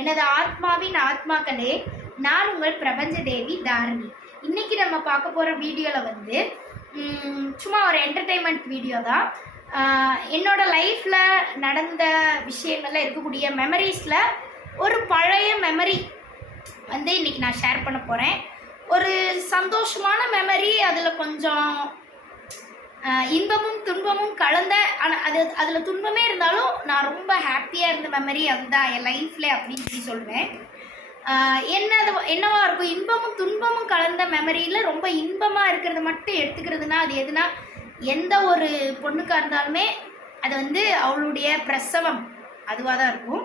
எனது ஆத்மாவின் ஆத்மாக்களே, நான் உங்கள் பிரபஞ்ச தேவி தாரணி. இன்னைக்கு நம்ம பார்க்க போகிற வீடியோவில் வந்து சும்மா ஒரு என்டர்டெயின்மெண்ட் வீடியோ தான். என்னோட லைஃப்பில் நடந்த விஷயங்கள்ல இருக்கக்கூடிய மெமரிஸில் ஒரு பழைய மெமரி வந்து இன்றைக்கி நான் ஷேர் பண்ண போகிறேன். ஒரு சந்தோஷமான மெமரி, அதில் கொஞ்சம் இன்பமும் துன்பமும் கலந்த, ஆனால் அதில் துன்பமே இருந்தாலும் நான் ரொம்ப ஹாப்பியாக இருந்த மெமரி அதுதான் என் லைஃப்பில் அப்படின்னு சொல்லி சொல்லுவேன். என்னவா இருக்கும், இன்பமும் துன்பமும் கலந்த மெமரியில் ரொம்ப இன்பமாக இருக்கிறது மட்டும் எடுத்துக்கிறதுனா அது எதுனா, எந்த ஒரு பொண்ணுக்காக இருந்தாலுமே அது வந்து அவளுடைய பிரசவம் அதுவாக தான் இருக்கும்.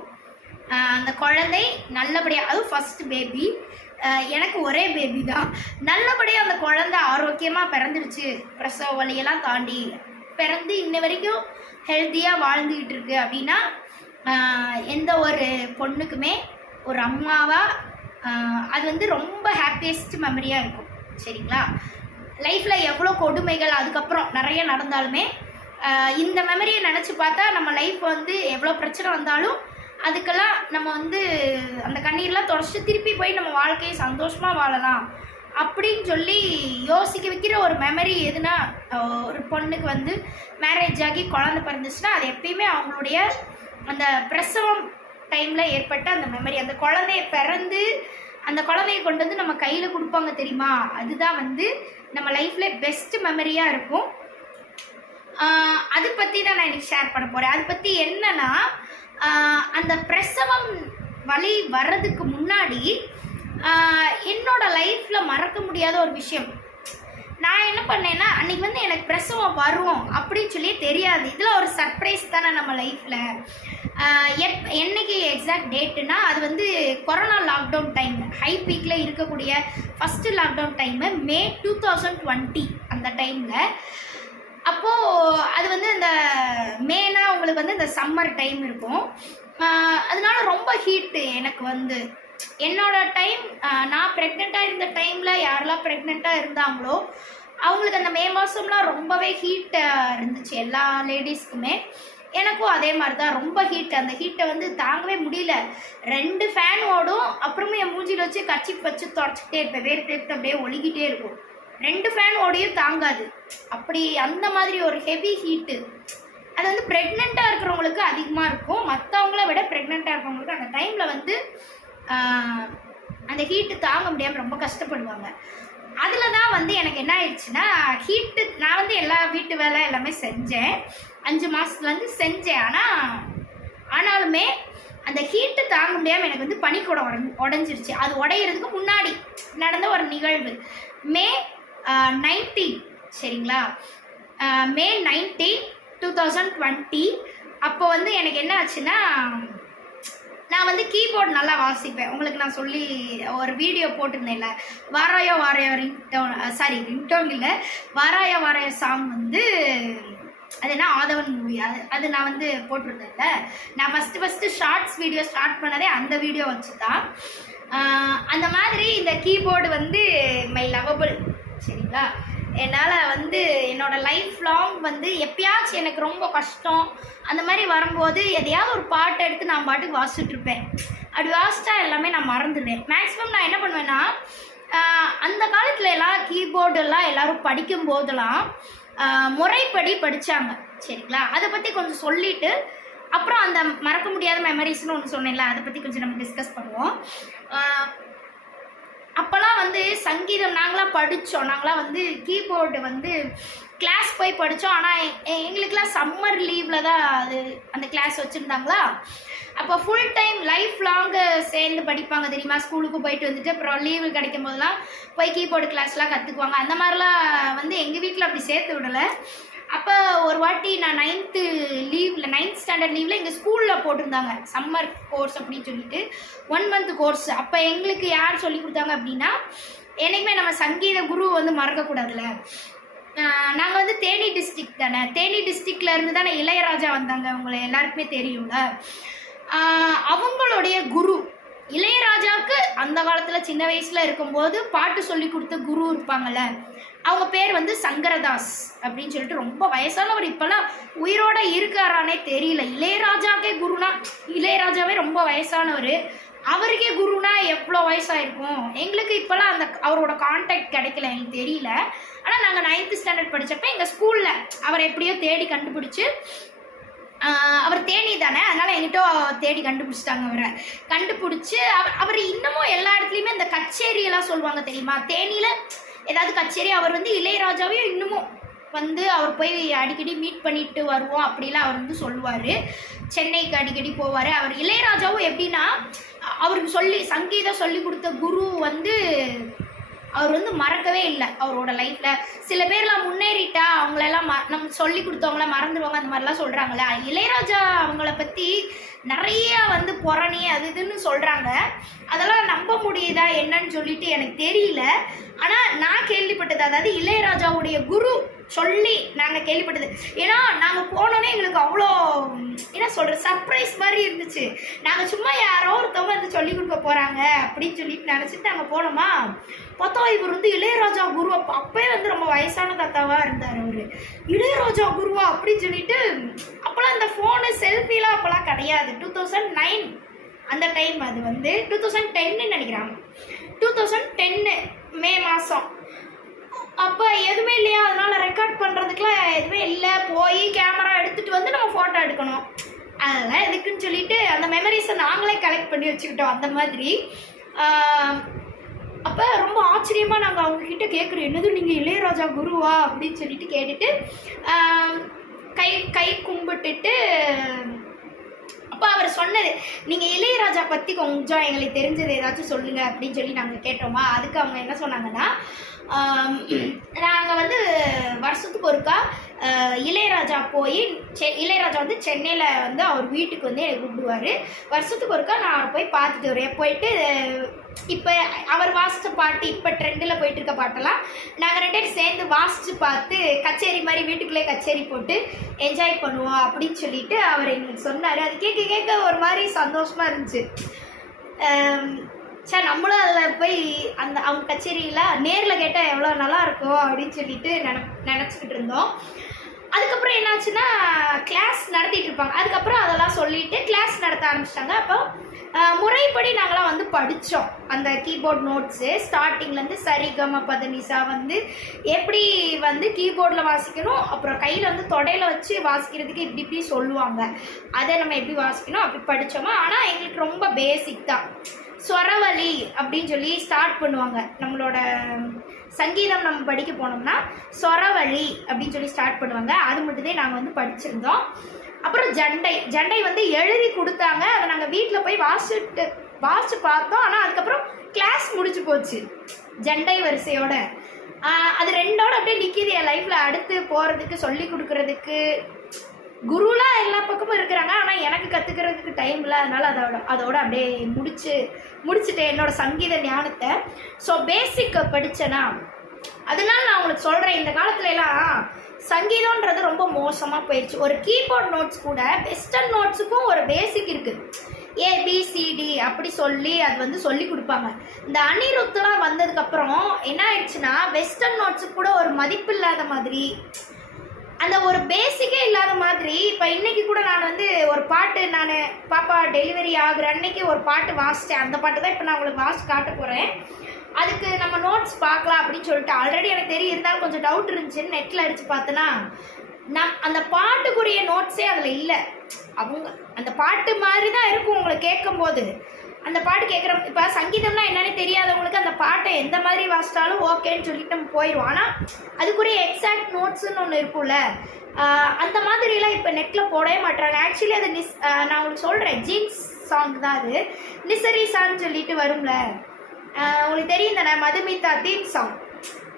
அந்த குழந்தை நல்லபடியாக, அதுவும் ஃபஸ்ட்டு பேபி, எனக்கு ஒரே பேபி தான், நல்லபடியாக அந்த குழந்தை ஆரோக்கியமாக பிறந்துடுச்சு, பிரசவ வழியெல்லாம் தாண்டி பிறந்து இன்ன வரைக்கும் ஹெல்த்தியாக வாழ்ந்துக்கிட்டு இருக்கு அப்படின்னா எந்த ஒரு பொண்ணுக்குமே ஒரு அம்மாவாக அது வந்து ரொம்ப ஹாப்பியஸ்ட் மெமரியாக இருக்கும். சரிங்களா? லைஃப்பில் எவ்வளோ கொடுமைகள் அதுக்கப்புறம் நிறைய நடந்தாலுமே இந்த மெமரியை நினச்சி பார்த்தா நம்ம லைஃப் வந்து எவ்வளோ பிரச்சனை வந்தாலும் அதுக்கெல்லாம் நம்ம வந்து அந்த கண்ணீர்லாம் தொடச்சிட்டு திருப்பி போய் நம்ம வாழ்க்கையை சந்தோஷமாக வாழலாம் அப்படின்னு சொல்லி யோசிக்க வைக்கிற ஒரு மெமரி எதுனா, ஒரு பொண்ணுக்கு வந்து மேரேஜ் ஆகி குழந்தை பிறந்துச்சுன்னா அது எப்பயுமே அவங்களுடைய அந்த பிரசவம் டைமில் ஏற்பட்ட அந்த மெமரி. அந்த குழந்தைய பிறந்து அந்த குழந்தைய கொண்டு வந்து நம்ம கையில் கொடுப்பாங்க தெரியுமா, அதுதான் வந்து நம்ம லைஃப்பில் பெஸ்ட் மெமரியாக இருக்கும். அதை பற்றி தான் நான் இன்றைக்கி ஷேர் பண்ண போகிறேன். அதை பற்றி என்னன்னா, அந்த பிரசவம் வலி வர்றதுக்கு முன்னாடி என்னோட லைஃப்பில் மறக்க முடியாத ஒரு விஷயம். நான் என்ன பண்ணேன்னா, அன்றைக்கி வந்து எனக்கு பிரசவம் வரும் அப்படின்னு சொல்லி தெரியாது. இதில் ஒரு சர்ப்ரைஸ் தானே நம்ம லைஃப்பில். என்னைக்கு எக்ஸாக்ட் டேட்டுனா, அது வந்து கொரோனா லாக்டவுன் டைம், ஹை பீக்கில் இருக்கக்கூடிய ஃபஸ்ட்டு லாக்டவுன் டைமு மே 2020 அந்த டைமில். அப்போது அது வந்து இந்த மேனா உங்களுக்கு வந்து இந்த சம்மர் டைம் இருக்கும். அதனால ரொம்ப ஹீட்டு எனக்கு வந்து என்னோட டைம். நான் ப்ரெக்னெண்ட்டாக இருந்த டைமில் யாரெல்லாம் ப்ரெக்னெண்ட்டாக இருந்தாங்களோ அவங்களுக்கு அந்த மே மாதம்லாம் ரொம்பவே ஹீட்டாக இருந்துச்சு, எல்லா லேடிஸ்க்குமே. எனக்கும் அதே மாதிரி தான் ரொம்ப ஹீட். அந்த ஹீட்டை வந்து தாங்கவே முடியல. 2 ஃபேன் ஓடும், அப்புறமே என் மூஞ்சியில் வச்சு கர்ச்சீப் வச்சு தொடச்சிக்கிட்டே இருப்பேன், வேர்த்து அப்படியே ஒழுகிட்டே இருக்கும். 2 ஃபேன் ஓடியும் தாங்காது, அப்படி அந்த மாதிரி ஒரு ஹெவி ஹீட்டு. அது வந்து ப்ரெக்னெண்ட்டாக இருக்கிறவங்களுக்கு அதிகமாக இருக்கும், மற்றவங்கள விட ப்ரெக்னெண்ட்டாக இருக்கிறவங்களுக்கு அந்த டைமில் வந்து அந்த ஹீட்டு தாங்க முடியாமல் ரொம்ப கஷ்டப்படுவாங்க. அதில் தான் வந்து எனக்கு என்ன ஆயிடுச்சுன்னா, ஹீட்டு நான் வந்து எல்லா வீட்டு வேலை எல்லாமே செஞ்சேன், 5 மாதத்துலேருந்து செஞ்சேன். ஆனாலுமே அந்த ஹீட்டு தாங்க முடியாமல் எனக்கு வந்து பனிக்கூடம் உடஞ்சிருச்சு. அது உடையிறதுக்கு முன்னாடி நடந்த ஒரு நிகழ்வு. மே 19, சரிங்களா, மே 19, 2020. அப்போ வந்து எனக்கு என்ன ஆச்சுன்னா, நான் வந்து கீபோர்டு நல்லா வாசிப்பேன். உங்களுக்கு நான் சொல்லி ஒரு வீடியோ போட்டிருந்தேன்ல, வாராயோ வாராயோ ரிங்டோன் இல்லை, வாராயோ வாராயோ சாங் வந்து அது என்ன ஆதவன் மூவி, அது நான் வந்து போட்டிருந்தேன்ல. நான் ஃபஸ்ட்டு ஷார்ட்ஸ் வீடியோ ஸ்டார்ட் பண்ணதே அந்த வீடியோ வச்சு தான். அந்த மாதிரி இந்த கீபோர்டு வந்து மை லவபிள். சரிங்களா? என்னால் வந்து என்னோடய லைஃப் லாங் வந்து எப்பயாச்சும் எனக்கு ரொம்ப கஷ்டம் அந்த மாதிரி வரும்போது எதையாவது ஒரு பாட்டை எடுத்து நான் பாட்டுக்கு வாசிச்சுட்ருப்பேன். அப்படி வாசித்தா எல்லாமே நான் மறந்துடுவேன். மேக்ஸிமம் நான் என்ன பண்ணுவேன்னா, அந்த காலத்தில் எல்லாம் கீபோர்டெல்லாம் எல்லோரும் படிக்கும் போதெல்லாம் முறைப்படி படித்தாங்க. சரிங்களா? அதை பற்றி கொஞ்சம் சொல்லிவிட்டு அப்புறம் அந்த மறக்க முடியாத மெமரிஸ்னு ஒன்று சொன்னேன்ல, அதை பற்றி கொஞ்சம் நம்ம டிஸ்கஸ் பண்ணுவோம். அப்போல்லாம் வந்து சங்கீதம் நாங்களாம் படித்தோம். நாங்களாம் வந்து கீபோர்டு வந்து கிளாஸ் போய் படித்தோம். ஆனால் எங்களுக்கெலாம் சம்மர் லீவில் தான் அது அந்த கிளாஸ் வச்சுருந்தாங்களா. அப்போ ஃபுல் டைம் லைஃப் லாங்கு சேர்ந்து படிப்பாங்க தெரியுமா. ஸ்கூலுக்கு போயிட்டு வந்துட்டு அப்புறம் லீவு கிடைக்கும் போதெல்லாம் போய் கீபோர்டு கிளாஸ்லாம் கற்றுக்குவாங்க. அந்த மாதிரிலாம் வந்து எங்கள் வீட்டில் அப்படி சேர்த்து விடலை. அப்போ ஒரு வாட்டி நான் 9th ஸ்டாண்டர்ட் லீவில் எங்கள் ஸ்கூலில் போட்டிருந்தாங்க சம்மர் கோர்ஸ் அப்படின்னு சொல்லிட்டு 1 மந்த் கோர்ஸ். அப்போ எங்களுக்கு யார் சொல்லி கொடுத்தாங்க அப்படின்னா, என்றைக்குமே நம்ம சங்கீத குரு வந்து மறக்கக்கூடாதுல்ல. நாங்கள் வந்து தேனி டிஸ்ட்ரிக்ட் தானே, தேனி டிஸ்ட்ரிக்டில் இருந்து தானே இளையராஜா வந்தாங்க, உங்களை எல்லாருக்குமே தெரியும்ல. அவங்களுடைய குரு இளையராஜாவுக்கு அந்த காலத்தில் சின்ன வயசில் இருக்கும்போது பாட்டு சொல்லி கொடுத்த குரு இருப்பாங்கள்ல, அவங்க பேர் வந்து சங்கரதாஸ் அப்படின்னு சொல்லிட்டு ரொம்ப வயசானவர். இப்போல்லாம் உயிரோடு இருக்காரானே தெரியல. இளையராஜாக்கே குருனா, இளையராஜாவே ரொம்ப வயசானவர், அவருக்கே குருனா எவ்வளோ வயசாயிருக்கும். எங்களுக்கு இப்போலாம் அந்த அவரோட கான்டாக்ட் கிடைக்கல, எனக்கு தெரியல. ஆனால் நாங்கள் 9th ஸ்டாண்டர்ட் படித்தப்ப எங்கள் ஸ்கூலில் அவரை எப்படியோ தேடி கண்டுபிடிச்சி, அவர் தேனி தானே, அதனால் எங்கிட்ட தேடி கண்டுபிடிச்சிட்டாங்க. அவரை கண்டுபிடிச்சி அவர் இன்னமும் எல்லா இடத்துலையுமே இந்த கச்சேரியெல்லாம் சொல்லுவாங்க தெரியுமா, தேனியில் ஏதாவது கச்சேரி, அவர் வந்து இளையராஜாவையும் இன்னமும் வந்து அவர் போய் அடிக்கடி மீட் பண்ணிட்டு வருவோம் அப்படிலாம் அவர் வந்து சொல்லுவார். சென்னைக்கு அடிக்கடி போவார். அவர் இளையராஜாவும் எப்படின்னா, அவருக்கு சங்கீதம் சொல்லி கொடுத்த குரு வந்து அவர் வந்து மறக்கவே இல்லை அவரோட லைஃப்பில். சில பேர்லாம் முன்னேறிட்டா அவங்களெல்லாம் நம்ம சொல்லி கொடுத்தவங்கள மறந்துடுவாங்க, அந்த மாதிரிலாம் சொல்கிறாங்களே. இளையராஜா அவங்கள பற்றி நிறைய வந்து புறணி அது இதுன்னு சொல்கிறாங்க. அதெல்லாம் நம்ப முடியுதா என்னன்னு சொல்லிட்டு எனக்கு தெரியல. ஆனால் நான் கேள்விப்பட்டது, அதாவது இளையராஜாவுடைய குரு சொல்லி நாங்கள் கேள்விப்பட்டது. ஏன்னா நாங்கள் போனோன்னே எங்களுக்கு அவ்வளோ என்ன சொல்கிற சர்ப்ரைஸ் மாதிரி இருந்துச்சு. நாங்கள் சும்மா யாரோ ஒருத்தவங்க வந்து சொல்லி கொடுக்க போகிறாங்க அப்படின்னு சொல்லிட்டு நினச்சிட்டு நாங்கள் போனோமா, பார்த்தா இவர் வந்து இளையராஜா குரு. அப்போயே வந்து ரொம்ப வயசான தாத்தாவாக இருந்தார் அவர். இளையராஜா குருவா அப்படின்னு சொல்லிட்டு, அப்போல்லாம் இந்த ஃபோனு செல்ஃபிலாம் அப்போல்லாம் கிடையாது. 2009 அந்த டைம், அது வந்து 2010 நினைக்கிறாங்க, 2010 மே மாதம். அப்போ எதுவுமே இல்லையா, அதனால் ரெக்கார்ட் பண்ணுறதுக்குலாம் எதுவுமே இல்லை. போய் கேமரா எடுத்துகிட்டு வந்து நம்ம ஃபோட்டோ எடுக்கணும், அதெல்லாம் எதுக்குன்னு சொல்லிட்டு அந்த மெமரிஸை நாங்களே கலெக்ட் பண்ணி வச்சுக்கிட்டோம் அந்த மாதிரி. அப்போ ரொம்ப ஆச்சரியமாக நாங்கள் அவங்கக்கிட்ட கேட்குறோம், என்னது நீங்கள் இளையராஜா குருவா அப்படின்னு சொல்லிட்டு கேட்டுட்டு கை கும்பிட்டுட்டு, அப்போ அவர் சொன்னது, நீங்கள் இளையராஜா பற்றி கொஞ்சம் எங்களுக்கு தெரிஞ்சது ஏதாச்சும் சொல்லுங்கள் அப்படின்னு சொல்லி நாங்கள் கேட்டோமா. அதுக்கு அவங்க என்ன சொன்னாங்கன்னா, நாங்கள் வந்து வருஷத்துக்கு ஒருக்கா இளையராஜா இளையராஜா வந்து சென்னையில் வந்து அவர் வீட்டுக்கு வந்து எனக்கு கூப்பிடுவார். வருஷத்துக்கு ஒருக்கா நான் போய் பார்த்துட்டு வரேன். போயிட்டு இப்போ அவர் வாசித்த பாட்டு, இப்போ ட்ரெண்டில் போயிட்டு இருக்க பாட்டெல்லாம் நாங்கள் 2 பேரும் சேர்ந்து வாசித்து பார்த்து கச்சேரி மாதிரி வீட்டுக்குள்ளே கச்சேரி போட்டு என்ஜாய் பண்ணுவோம் அப்படின்னு சொல்லிட்டு அவர் எங்களுக்கு சொன்னார். அது கேட்க ஒரு மாதிரி சந்தோஷமாக இருந்துச்சு. சார் நம்மளும் அதில் போய் அவங்க கச்சேரியில் நேரில் கேட்டால் எவ்வளோ நல்லா இருக்கும் அப்படின்னு சொல்லிட்டு நினச்சிக்கிட்டு இருந்தோம். அதுக்கப்புறம் என்னாச்சுன்னா, கிளாஸ் நடத்திட்டு இருப்பாங்க. அதுக்கப்புறம் அதெல்லாம் சொல்லிவிட்டு கிளாஸ் நடத்த ஆரம்பிச்சிட்டாங்க. அப்போ முறைப்படி நாங்களாம் வந்து படித்தோம் அந்த கீபோர்ட் நோட்ஸு. ஸ்டார்டிங்லேருந்து சரிகம பதனிசா வந்து எப்படி வந்து கீபோர்டில் வாசிக்கணும், அப்புறம் கையில் வந்து தொடையில் வச்சு வாசிக்கிறதுக்கு இப்படி சொல்லுவாங்க, அதை நம்ம எப்படி வாசிக்கணும் அப்படி படித்தோமா. ஆனால் எங்களுக்கு ரொம்ப பேசிக் தான். ஸ்வரவழி அப்படின்னு சொல்லி ஸ்டார்ட் பண்ணுவாங்க. நம்மளோட சங்கீதம் நம்ம படிக்க போனோம்னா ஸ்வரவழி அப்படின்னு சொல்லி ஸ்டார்ட் பண்ணுவாங்க. அது மட்டும்தான் நாங்கள் வந்து படிச்சிருந்தோம். அப்புறம் ஜண்டை வந்து எழுதி கொடுத்தாங்க. அதை நாங்கள் வீட்டில் போய் வாசிச்சு பார்த்தோம். ஆனால் அதுக்கப்புறம் கிளாஸ் முடிச்சு போச்சு ஜண்டை வரிசையோட. அது 2ஓட அப்படியே நிற்கிது என் லைஃப்பில். அடுத்து போகிறதுக்கு சொல்லி கொடுக்குறதுக்கு குருலாம் எல்லா பக்கமும் இருக்கிறாங்க. ஆனால் எனக்கு கற்றுக்கிறதுக்கு டைம் இல்லை. அதனால் அதோட அப்படியே முடிச்சுட்டேன் என்னோடய சங்கீத ஞானத்தை. ஸோ பேசிக் படித்தேன்னா, அதனால் நான் உங்களுக்கு சொல்கிறேன், இந்த காலத்துலலாம் சங்கீதம்ன்றது ரொம்ப மோசமாக போயிடுச்சு. ஒரு கீபோர்ட் நோட்ஸ் கூட வெஸ்டர்ன் நோட்ஸுக்கும் ஒரு பேசிக் இருக்குது. ABCD அப்படி சொல்லி அது வந்து சொல்லி கொடுப்பாங்க. இந்த அனிருத்தெலாம் வந்ததுக்கப்புறம் என்ன ஆயிடுச்சுன்னா, வெஸ்டர்ன் நோட்ஸுக்கு கூட ஒரு மதிப்பு இல்லாத மாதிரி, அந்த ஒரு பேசிக்கே இல்லாத மாதிரி. இப்போ இன்றைக்கி கூட நான் வந்து ஒரு பாட்டு, நான் பாப்பா டெலிவரி ஆகுற அன்னைக்கு ஒரு பாட்டு வாசித்தேன். அந்த பாட்டு தான் இப்போ நான் உங்களுக்கு வாசித்து காட்ட போகிறேன். அதுக்கு நம்ம நோட்ஸ் பார்க்கலாம் அப்படின்னு சொல்லிட்டு ஆல்ரெடி எனக்கு தெரியும், இருந்தாலும் கொஞ்சம் டவுட் இருந்துச்சுன்னு நெட்டில் அடித்து பார்த்தேன்னா, அந்த பாட்டுக்குரிய நோட்ஸே அதில் இல்லை. அவங்க அந்த பாட்டு மாதிரி தான் இருக்கும் உங்களுக்கு கேட்கும்போது. அந்த பாட்டு கேட்குற, இப்போ சங்கீதம்னா என்னென்னு தெரியாதவங்களுக்கு அந்த பாட்டை எந்த மாதிரி வாசித்தாலும் ஓகேன்னு சொல்லிட்டு நம்ம போயிடுவோம். ஆனால் அதுக்குரிய எக்ஸாக்ட் நோட்ஸுன்னு ஒன்று இருக்கும்ல, அந்த மாதிரிலாம் இப்போ நெட்டில் போடவே மாட்டாங்க. ஆக்சுவலி அது நான் உங்களுக்கு சொல்கிறேன், ஜீன்ஸ் சாங் தான் அது. நிசரிசான்னு சொல்லிட்டு வரும்ல, உங்களுக்கு தெரியும் தானே, மதுமிதா தீம் சாங்.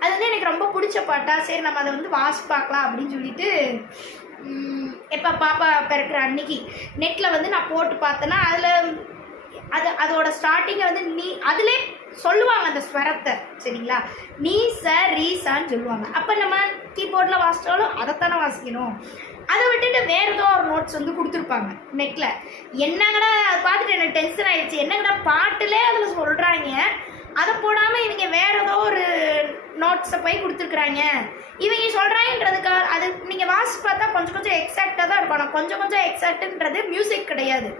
அது வந்து எனக்கு ரொம்ப பிடிச்ச பாட்டா. சரி நம்ம அதை வந்து வாசி பார்க்கலாம் அப்படின்னு சொல்லிட்டு எப்போ பாப்பா பிறக்கிற அன்னைக்கு நெட்டில் வந்து நான் போட்டு பார்த்தேன்னா, அதோட ஸ்டார்டிங்கை வந்து அதிலே சொல்லுவாங்க அந்த ஸ்வரத்தை. சரிங்களா, நீ ரீசான்னு சொல்லுவாங்க. அப்போ நம்ம கீபோர்டில் வாசித்தாலும் அதைத்தானே வாசிக்கணும். அதை விட்டுட்டு வேறு ஏதோ ஒரு நோட்ஸ் வந்து கொடுத்துருப்பாங்க நெட்டில். என்னங்கடா அதை பார்த்துட்டு எனக்கு டென்ஷன் ஆகிடுச்சு. என்னங்கடா பாட்டிலே அதில் சொல்கிறாங்க, அதை போடாமல் இவங்க வேறு ஏதோ ஒரு நோட்ஸை போய் கொடுத்துருக்குறாங்க. இவங்க சொல்கிறாங்கன்றதுக்காக அது நீங்கள் வாசிச்சு பார்த்தா கொஞ்சம் எக்ஸாக்டாக தான் இருக்கும். ஆனால் கொஞ்சம் எக்ஸாக்டுன்றது மியூசிக் கிடையாது,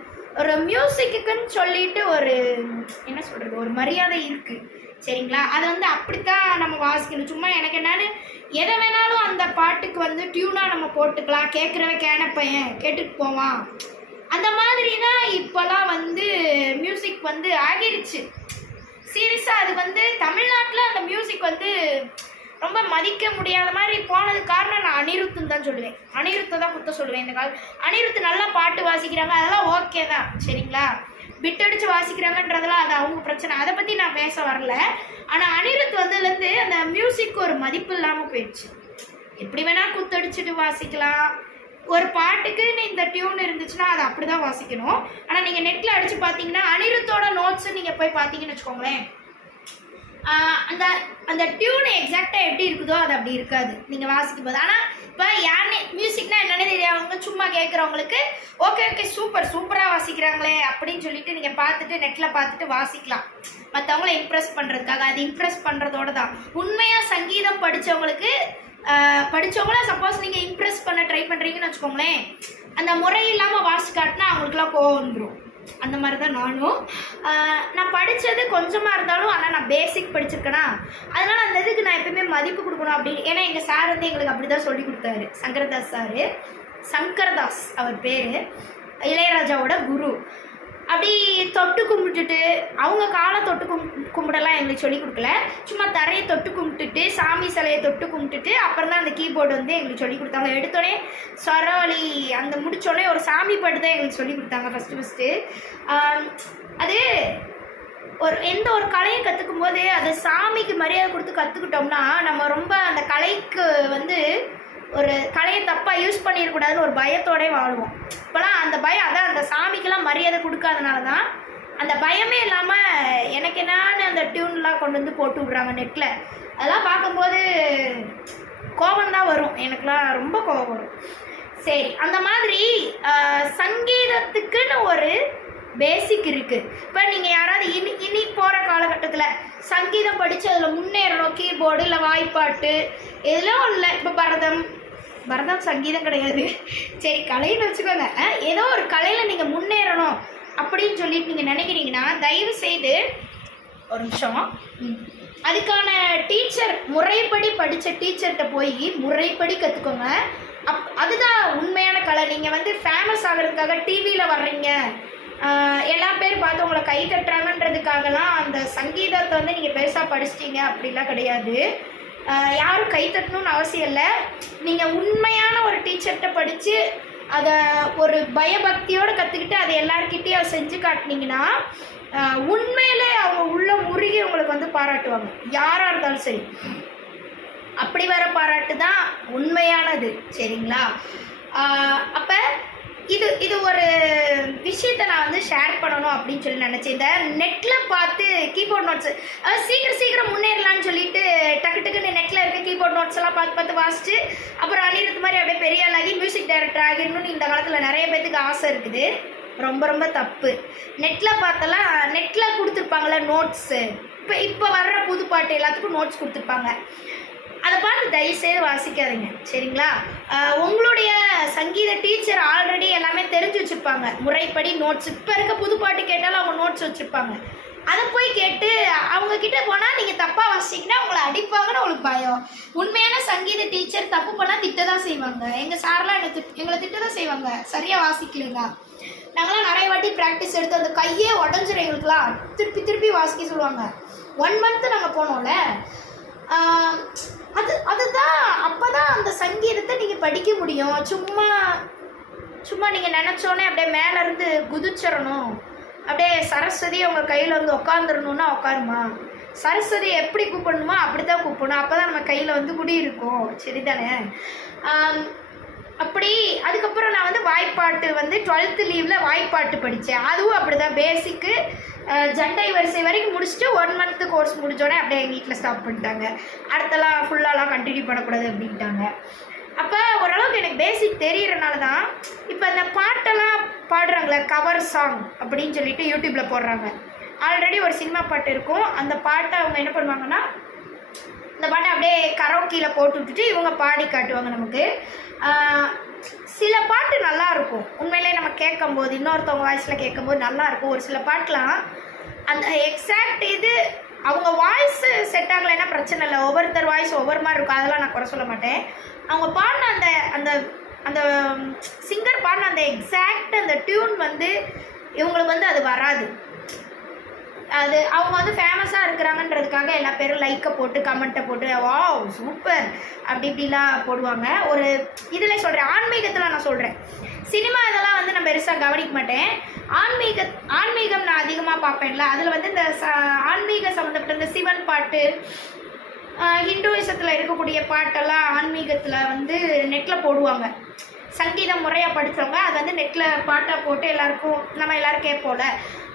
ஒரு மியூசிக்குன்னு சொல்லிட்டு ஒரு என்ன சொல்கிறது, ஒரு மரியாதை இருக்குது சரிங்களா. அதை வந்து அப்படித்தான் நம்ம வாசிக்கணும். சும்மா எனக்கு என்னன்னு எதை வேணாலும் அந்த பாட்டுக்கு வந்து டியூனாக நம்ம போட்டுக்கலாம், கேட்குறவன் கேனப்பையன் கேட்டுட்டு போவான், அந்த மாதிரி தான் இப்போலாம் வந்து மியூசிக் வந்து ஆகிருச்சு. சீரியஸாக அது வந்து தமிழ்நாட்டில் அந்த மியூசிக் வந்து ரொம்ப மதிக்க முடியாத மாதிரி போனது காரணம் நான் அனிருத்துன்னு தான் சொல்லுவேன். அனிருத்தை தான் குத்த சொல்லுவேன் இந்த காலம். அனிருத்து நல்லா பாட்டு வாசிக்கிறாங்க, அதெல்லாம் ஓகே தான் சரிங்களா. பிட்டடிச்சு வாசிக்கிறாங்கன்றதெல்லாம் அது அவங்க பிரச்சனை, அதை பற்றி நான் பேச வரல. ஆனால் அனிருத் வந்ததுலேருந்து அந்த மியூசிக் ஒரு மதிப்பு இல்லாமல் போயிடுச்சு. எப்படி வேணால் குத்தடிச்சுட்டு வாசிக்கலாம், ஒரு பாட்டுக்குன்னு இந்த டியூன் இருந்துச்சுன்னா அதை அப்படி தான் வாசிக்கணும். ஆனால் நீங்கள் நெட்டில் அடித்து பார்த்தீங்கன்னா அனிருத்தோட நோட்ஸு நீங்கள் போய் பார்த்தீங்கன்னு வச்சுக்கோங்களேன், அந்த அந்த டியூன் எக்ஸாக்டாக எப்படி இருக்குதோ அது அப்படி இருக்காது நீங்கள் வாசிக்கும் போது. ஆனால் இப்போ யாருன்னு மியூசிக்னா என்னென்னு தெரியாதவங்க சும்மா கேட்குறவங்களுக்கு ஓகே ஓகே சூப்பராக வாசிக்கிறாங்களே அப்படின்னு சொல்லிட்டு நீங்கள் பார்த்துட்டு நெட்டில் பார்த்துட்டு வாசிக்கலாம், மற்றவங்கள இம்ப்ரெஸ் பண்ணுறதுக்காக. அது இம்ப்ரெஸ் பண்ணுறதோட தான். உண்மையாக சங்கீதம் படித்தவங்கள சப்போஸ் நீங்கள் இம்ப்ரெஸ் பண்ண ட்ரை பண்ணுறீங்கன்னு வச்சுக்கோங்களேன், அந்த முறை இல்லாமல் வாசி காட்டினா அவங்களுக்குலாம் கோவம் வந்துடும். அந்த மாதிரி தான் நானும். நான் படித்தது கொஞ்சமாக இருந்தாலும் ஆனால் நான் பேசிக் படிச்சிருக்கேனா, அதனால் அந்த இதுக்கு நான் எப்பவுமே மதிப்பு கொடுக்கணும் அப்படின்னு. ஏன்னா எங்கள் சார் வந்து எங்களுக்கு அப்படி தான் சொல்லி கொடுத்தாரு. சங்கரதாஸ் அவர் பேர், இளையராஜாவோட குரு. அப்படி தொட்டு கும்பிட்டுட்டு அவங்க காலை தொட்டு கும்பிடலாம் எங்களுக்கு சொல்லி கொடுக்கல. சும்மா தரையை தொட்டு கும்பிட்டுட்டு சாமி சிலையை தொட்டு கும்பிட்டுட்டு அப்புறம் தான் அந்த கீபோர்டு வந்து எங்களுக்கு சொல்லி கொடுத்தாங்க. எடுத்தோடனே ஸ்வரவழி அந்த முடிச்சோடனே ஒரு சாமி பாட்டு தான் எங்களுக்கு சொல்லி கொடுத்தாங்க ஃபஸ்ட்டு. அது எந்த ஒரு கலையை கற்றுக்கும் போது அது சாமிக்கு மரியாதை கொடுத்து கற்றுக்கிட்டோம்னா நம்ம ரொம்ப அந்த கலைக்கு வந்து ஒரு கலையை தப்பாக யூஸ் பண்ணிடக்கூடாதுன்னு ஒரு பயத்தோடே வாழ்வோம். இப்போலாம் அந்த பயம், அதான் அந்த சாமிக்கெல்லாம் மரியாதை கொடுக்காதனால தான் அந்த பயமே இல்லாமல் எனக்கு என்னான்னு அந்த டியூன்லாம் கொண்டு வந்து போட்டு விட்றாங்க நெட்டில். அதெல்லாம் பார்க்கும்போது கோபம்தான் வரும், எனக்குலாம் ரொம்ப கோபம் வரும். சரி, அந்த மாதிரி சங்கீதத்துக்குன்னு ஒரு பேசிக் இருக்குது. இப்போ நீங்கள் யாராவது இனி போகிற காலகட்டத்தில் சங்கீதம் படித்து அதில் முன்னேறணும், கீபோர்டு இல்லை வாய்ப்பாட்டு எதுவும் இல்லை. இப்போ பரதம் சங்கீதம் கிடையாது, சரி கலைன்னு வச்சுக்கோங்க. ஏதோ ஒரு கலையில் நீங்கள் முன்னேறணும் அப்படின்னு சொல்லிட்டு நீங்கள் நினைக்கிறீங்கன்னா தயவு செய்து ஒரு நிமிஷம் அதுக்கான டீச்சர், முறைப்படி படித்த டீச்சர்கிட்ட போய் முறைப்படி கற்றுக்கோங்க. அதுதான் உண்மையான கலை. நீங்கள் வந்து ஃபேமஸ் ஆகிறதுக்காக டிவியில் வர்றீங்க, எல்லா பேர் பார்த்து உங்களை கை தட்டுறாங்கன்றதுக்காகலாம் அந்த சங்கீதத்தை வந்து நீங்கள் பெருசாக படிச்சிட்டீங்க அப்படிலாம் கிடையாது. யாரும் கை தட்டணும்னு அவசியம் இல்லை. நீங்கள் உண்மையான ஒரு டீச்சர்கிட்ட படித்து அதை ஒரு பயபக்தியோடு கற்றுக்கிட்டு அதை எல்லாருக்கிட்டேயும் அதை செஞ்சு காட்டினீங்கன்னா உண்மையிலே அவங்க உள்ள முருகி உங்களுக்கு வந்து பாராட்டுவாங்க, யாராக இருந்தாலும் சரி. அப்படி வர பாராட்டு தான் உண்மையானது சரிங்களா. அப்போ இது ஒரு விஷயத்தை நான் வந்து ஷேர் பண்ணணும் அப்படின்னு சொல்லி நினச்சேன். இந்த நெட்டில் பார்த்து கீபோர்ட் நோட்ஸு சீக்கிரம் முன்னேறலான்னு சொல்லிட்டு டக்குன்னு நெட்டில் இருக்க கீபோர்ட் நோட்ஸ் எல்லாம் பார்த்து வாசிச்சு அப்புறம் அனிருத் மாதிரி அப்படியே பெரிய ஆளாகி மியூசிக் டைரக்டர் ஆகிடணும்னு இந்த காலத்தில் நிறைய பேத்துக்கு ஆசை இருக்குது. ரொம்ப தப்பு. நெட்டில் பார்த்தலாம், நெட்டில் கொடுத்துருப்பாங்களே நோட்ஸு, இப்போ வர்ற புது பாட்டு எல்லாத்துக்கும் நோட்ஸ் கொடுத்துருப்பாங்க, அதை பார்த்து தயவுசெய்து வாசிக்காதீங்க சரிங்களா. உங்களுடைய சங்கீத டீச்சர் ஆல்ரெடி எல்லாமே தெரிஞ்சு வச்சுருப்பாங்க, முறைப்படி நோட்ஸ். இப்போ இருக்க புது பாட்டு கேட்டாலும் அவங்க நோட்ஸ் வச்சுருப்பாங்க, அதை போய் கேட்டு அவங்கக்கிட்ட போனால் நீங்கள் தப்பாக வாசிச்சிங்கன்னா உங்களை அடிப்பாங்கன்னு உங்களுக்கு பயம். உண்மையான சங்கீத டீச்சர் தப்பு பண்ணால் திட்ட தான் செய்வாங்க. எங்கள் சார்லாம் எங்களை திட்ட தான் செய்வாங்க, சரியாக வாசிக்கலைங்க. நாங்களாம் நிறைய வாட்டி ப்ராக்டிஸ் எடுத்து அந்த கையே உடஞ்சிரும் எங்களுக்குலாம், திருப்பி வாசிக்க சொல்லுவாங்க. 1 month நாங்கள் போனோம்ல, அதுதான் அப்போ தான் அந்த சங்கீதத்தை நீங்கள் படிக்க முடியும். சும்மா நீங்கள் நினச்சோன்னே அப்படியே மேலேருந்து குதிச்சிடணும், அப்படியே சரஸ்வதி உங்கள் கையில் வந்து உட்காந்துடணுன்னா உட்காருமா, சரஸ்வதி எப்படி கூப்பிடணுமோ அப்படி தான் கூப்பிடணும், அப்போ தான் நம்ம கையில் வந்து குடி இருக்கும் சரிதானே. அப்படி அதுக்கப்புறம் நான் வந்து வாய்ப்பாட்டு வந்து 12th லீவில் வாய்ப்பாட்டு படித்தேன். அதுவும் அப்படி தான் பேசிக்கு ஜண்டை வரிசை வரைக்கும் முடிச்சுட்டு 1 month கோர்ஸ் முடிஞ்சோடனே அப்படியே எங்கள் வீட்டில் ஸ்டாப் பண்ணிட்டாங்க. அடுத்தலாம் ஃபுல்லாலாம் கண்டினியூ பண்ணக்கூடாது அப்படின்ட்டாங்க. அப்போ ஓரளவுக்கு எனக்கு பேசிக் தெரியறனால தான் இப்போ இந்த பாட்டெல்லாம் பாடுறாங்களே கவர் சாங் அப்படின்னு சொல்லிட்டு யூடியூப்பில் போடுறாங்க. ஆல்ரெடி ஒரு சினிமா பாட்டு இருக்கும், அந்த பாட்டை அவங்க என்ன பண்ணுவாங்கன்னா இந்த பாட்டை அப்படியே கரோக்கியில் போட்டு விட்டுட்டு இவங்க பாடி காட்டுவாங்க நமக்கு. சில பாட்டு நல்லா இருக்கும் உண்மையிலே நம்ம கேட்கும்போது, இன்னொருத்தவங்க வாய்ஸில் கேட்கும்போது நல்லா இருக்கும். ஒரு சில பாட்டுலாம் அந்த எக்ஸாக்ட் இது அவங்க வாய்ஸ் செட் ஆகலைன்னா பிரச்சனை இல்லை, ஒவ்வொருத்தர் வாய்ஸ் ஒவ்வொரு மாதிரி இருக்கும், அதெல்லாம் நான் குறை சொல்ல மாட்டேன். அவங்க பாடின அந்த அந்த அந்த சிங்கர் பாடின அந்த எக்ஸாக்ட் அந்த டியூன் வந்து இவங்களுக்கு வந்து அது வராது. அது அவங்க வந்து ஃபேமஸாக இருக்கிறாங்கன்றதுக்காக எல்லா பேரும் லைக்கை போட்டு கமெண்ட்டை போட்டு வாவ் சூப்பர் அப்படி இப்படிலாம் போடுவாங்க. ஒரு இதில் சொல்கிறேன், ஆன்மீகத்தில் நான் சொல்கிறேன், சினிமா இதெல்லாம் வந்து நான் பெருசாக கவனிக்க மாட்டேன். ஆன்மீகம் நான் அதிகமாக பார்ப்பேன்ல, அதில் வந்து இந்த ஆன்மீக சம்மந்தப்பட்ட இந்த சிவன் பாட்டு, ஹிந்துவிசத்தில் இருக்கக்கூடிய பாட்டெல்லாம் ஆன்மீகத்தில் வந்து நெட்டில் போடுவாங்க. சங்கீதம் முறையாக படித்தவங்க அது வந்து நெட்டில் பாட்டாக போட்டு எல்லாருக்கும் நம்ம எல்லோரும் கேட்போம்ல.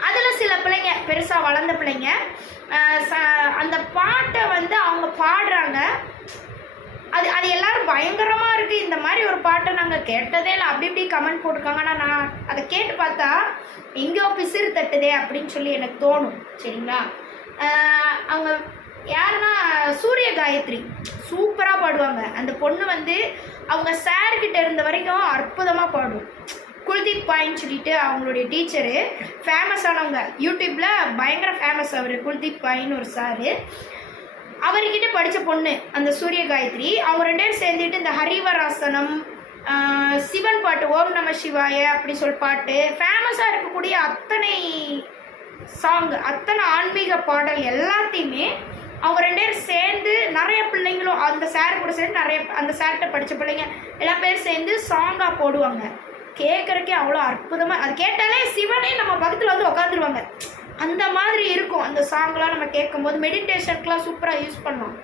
அதில் சில பிள்ளைங்க பெருசாக வளர்ந்த பிள்ளைங்க அந்த பாட்டை வந்து அவங்க பாடுறாங்க, அது எல்லோரும் பயங்கரமாக இருக்குது, இந்த மாதிரி ஒரு பாட்டை நாங்கள் கேட்டதே இல்லை அப்படி இப்படி கமெண்ட் போட்டிருக்காங்க. ஆனால் நான் அதை கேட்டு பார்த்தா எங்கேயோ பிசிறு தட்டுதே அப்படின்னு சொல்லி எனக்கு தோணும். சரிங்களா? அவங்க யாருன்னா சூரிய காயத்ரி சூப்பராக பாடுவாங்க. அந்த பொண்ணு வந்து அவங்க சார்கிட்ட இருந்த வரைக்கும் அற்புதமாக பாடும். குல்தீப் பாயின்னு சொல்லிட்டு அவங்களுடைய டீச்சரு, ஃபேமஸானவங்க, யூடியூப்பில் பயங்கர ஃபேமஸ் அவர் குல்தீப் பாயின்னு ஒரு சாரு. அவர்கிட்ட படித்த பொண்ணு அந்த சூரிய காயத்ரி. அவங்க ரெண்டு பேரும் சேர்ந்துட்டு இந்த ஹரிவராசனம், சிவன் பாட்டு, ஓம் நம சிவாய அப்படி சொல் பாட்டு, ஃபேமஸாக இருக்கக்கூடிய அத்தனை சாங், அத்தனை ஆன்மீக பாடல் எல்லாத்தையுமே அவங்க ரெண்டு பேரும் சேர்ந்து நிறைய பிள்ளைங்களும் அந்த சார் கூட சேர்ந்து நிறைய அந்த சார்கிட்ட படித்த பிள்ளைங்க எல்லா பேரும் சேர்ந்து சாங்காக போடுவாங்க. கேட்குறக்கே அவ்வளோ அற்புதமாக, அது கேட்டாலே சிவனே நம்ம பக்கத்தில் வந்து உட்காந்துருவாங்க, அந்த மாதிரி இருக்கும் அந்த சாங்லாம் நம்ம கேட்கும்போது. மெடிடேஷனுக்குலாம் சூப்பராக யூஸ் பண்ணோம்.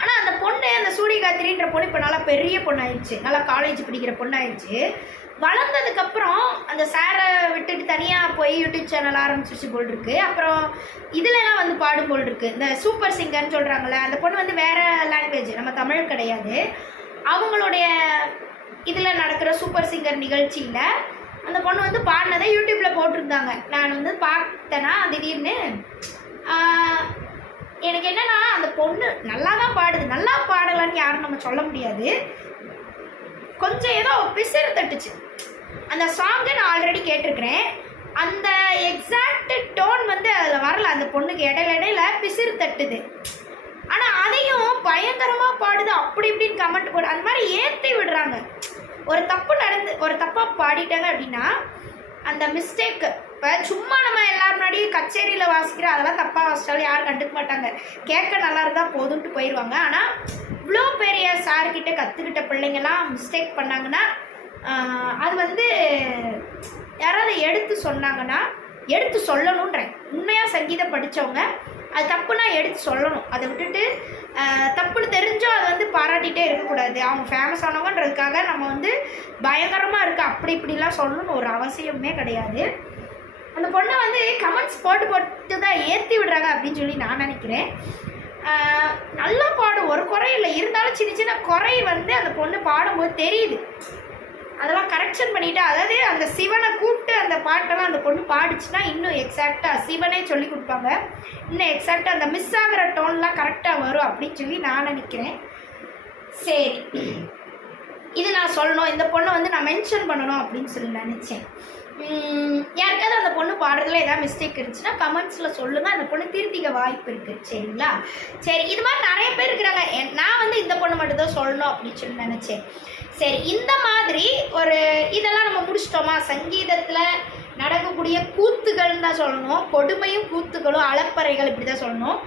ஆனால் அந்த பொண்ணு, அந்த சூரியகாத்திரின்ற பொண்ணு இப்போ நல்லா பெரிய பொண்ணாயிடுச்சு, நல்லா காலேஜ் படிக்கிற பொண்ணாயிடுச்சு. வளர்ந்ததுக்கப்புறம் அந்த சாரை விட்டுட்டு தனியாக போய் யூடியூப் சேனல் ஆரம்பிச்சிருச்சு போல் இருக்கு. அப்புறம் இதுலலாம் வந்து பாடும் போல் இருக்கு. இந்த சூப்பர் சிங்கர்னு சொல்கிறாங்களே, அந்த பொண்ணு வந்து வேறு லாங்குவேஜ், நம்ம தமிழ் கிடையாது. அவங்களுடைய இதில் நடக்கிற சூப்பர் சிங்கர் நிகழ்ச்சியில் அந்த பொண்ணு வந்து பாடினதை யூடியூப்பில் போட்டிருந்தாங்க. நான் வந்து பார்த்தேன்னா திடீர்னு எனக்கு என்னென்னா, அந்த பொண்ணு நல்லா தான் பாடுது, நல்லா பாடலான்னு யாரும் நம்ம சொல்ல முடியாது, கொஞ்சம் ஏதோ பிசிறு தட்டுச்சு. அந்த சாங்கை நான் ஆல்ரெடி கேட்டிருக்கிறேன், அந்த எக்ஸாக்ட் டோன் வந்து அதில் வரல. அந்த பொண்ணுக்கு இடையில பிசிறு தட்டுது, ஆனால் அதையும் பயங்கரமாக பாடுது அப்படி இப்படின்னு கமெண்ட் போடு, அந்த மாதிரி ஏற்றி விடுறாங்க. ஒரு தப்பாக பாடிட்டாங்க அப்படின்னா அந்த மிஸ்டேக்கு, இப்போ சும்மா நம்ம எல்லாரும் முன்னாடி கச்சேரியில் வாசிக்கிற அதெல்லாம் தப்பாக வாசித்தாலும் யாரும் கண்டுக்க மாட்டாங்க, கேட்க நல்லா இருந்தால் போதுன்ட்டு போயிடுவாங்க. ஆனால் இவ்வளோ பெரிய சார்கிட்ட கற்றுக்கிட்ட பிள்ளைங்கள்லாம் மிஸ்டேக் பண்ணாங்கன்னா அது வந்து யாராவது எடுத்து சொன்னாங்கன்னா எடுத்து சொல்லணுன்றேன். உண்மையாக சங்கீதம் படித்தவங்க அது தப்புனா எடுத்து சொல்லணும். அதை விட்டுட்டு தப்புன்னு தெரிஞ்சோ அதை வந்து பாராட்டிகிட்டே இருக்கக்கூடாது. அவங்க ஃபேமஸ் ஆனவங்கன்றதுக்காக நம்ம வந்து பயங்கரமாக இருக்குது அப்படி இப்படிலாம் சொல்லணும்னு ஒரு அவசியமே கிடையாது. அந்த பொண்ணை வந்து கமெண்ட்ஸ் போட்டு தான் ஏற்றி விடுறாங்க அப்படின்னு சொல்லி நான் நினைக்கிறேன். நல்லா பாடும், ஒரு குறை இல்லை, இருந்தாலும் சின்ன சின்ன குறை வந்து அந்த பொண்ணு பாடும்போது தெரியுது. அதெல்லாம் கரெக்ஷன் பண்ணிவிட்டு, அதாவது அந்த சிவனை கூப்பிட்டு அந்த பாட்டெல்லாம் அந்த பொண்ணு பாடிச்சுன்னா இன்னும் எக்ஸாக்டாக சிவனே சொல்லி கொடுப்பாங்க, இன்னும் எக்ஸாக்டாக அந்த மிஸ் ஆகிற டோன்லாம் கரெக்டாக வரும் அப்படின்னு சொல்லி நான் நினைக்கிறேன். சரி, இது நான் சொல்லணும், இந்த பொண்ணை வந்து நான் மென்ஷன் பண்ணணும் அப்படின்னு சொல்லி நினச்சேன். யாருக்காவது அந்த பொண்ணு பாடுறதுல ஏதாவது மிஸ்டேக் இருந்துச்சுன்னா கமெண்ட்ஸில் சொல்லுங்கள், அந்த பொண்ணு திருத்திக்க வாய்ப்பு இருக்குது. சரிங்களா? சரி, இது மாதிரி நிறைய பேர் இருக்கிறாங்க, நான் வந்து இந்த பொண்ணு மட்டும் தான் சொல்லணும் அப்படின்னு சொல்லி நினச்சேன். சரி, இந்த மாதிரி ஒரு இதெல்லாம் நம்ம முடிச்சிட்டோமா? சங்கீதத்தில் நடக்கக்கூடிய கூத்துகள்னு தான் சொல்லணும், கொடுமையும் கூத்துகளும் அலப்பறைகள் இப்படி தான் சொல்லணும்.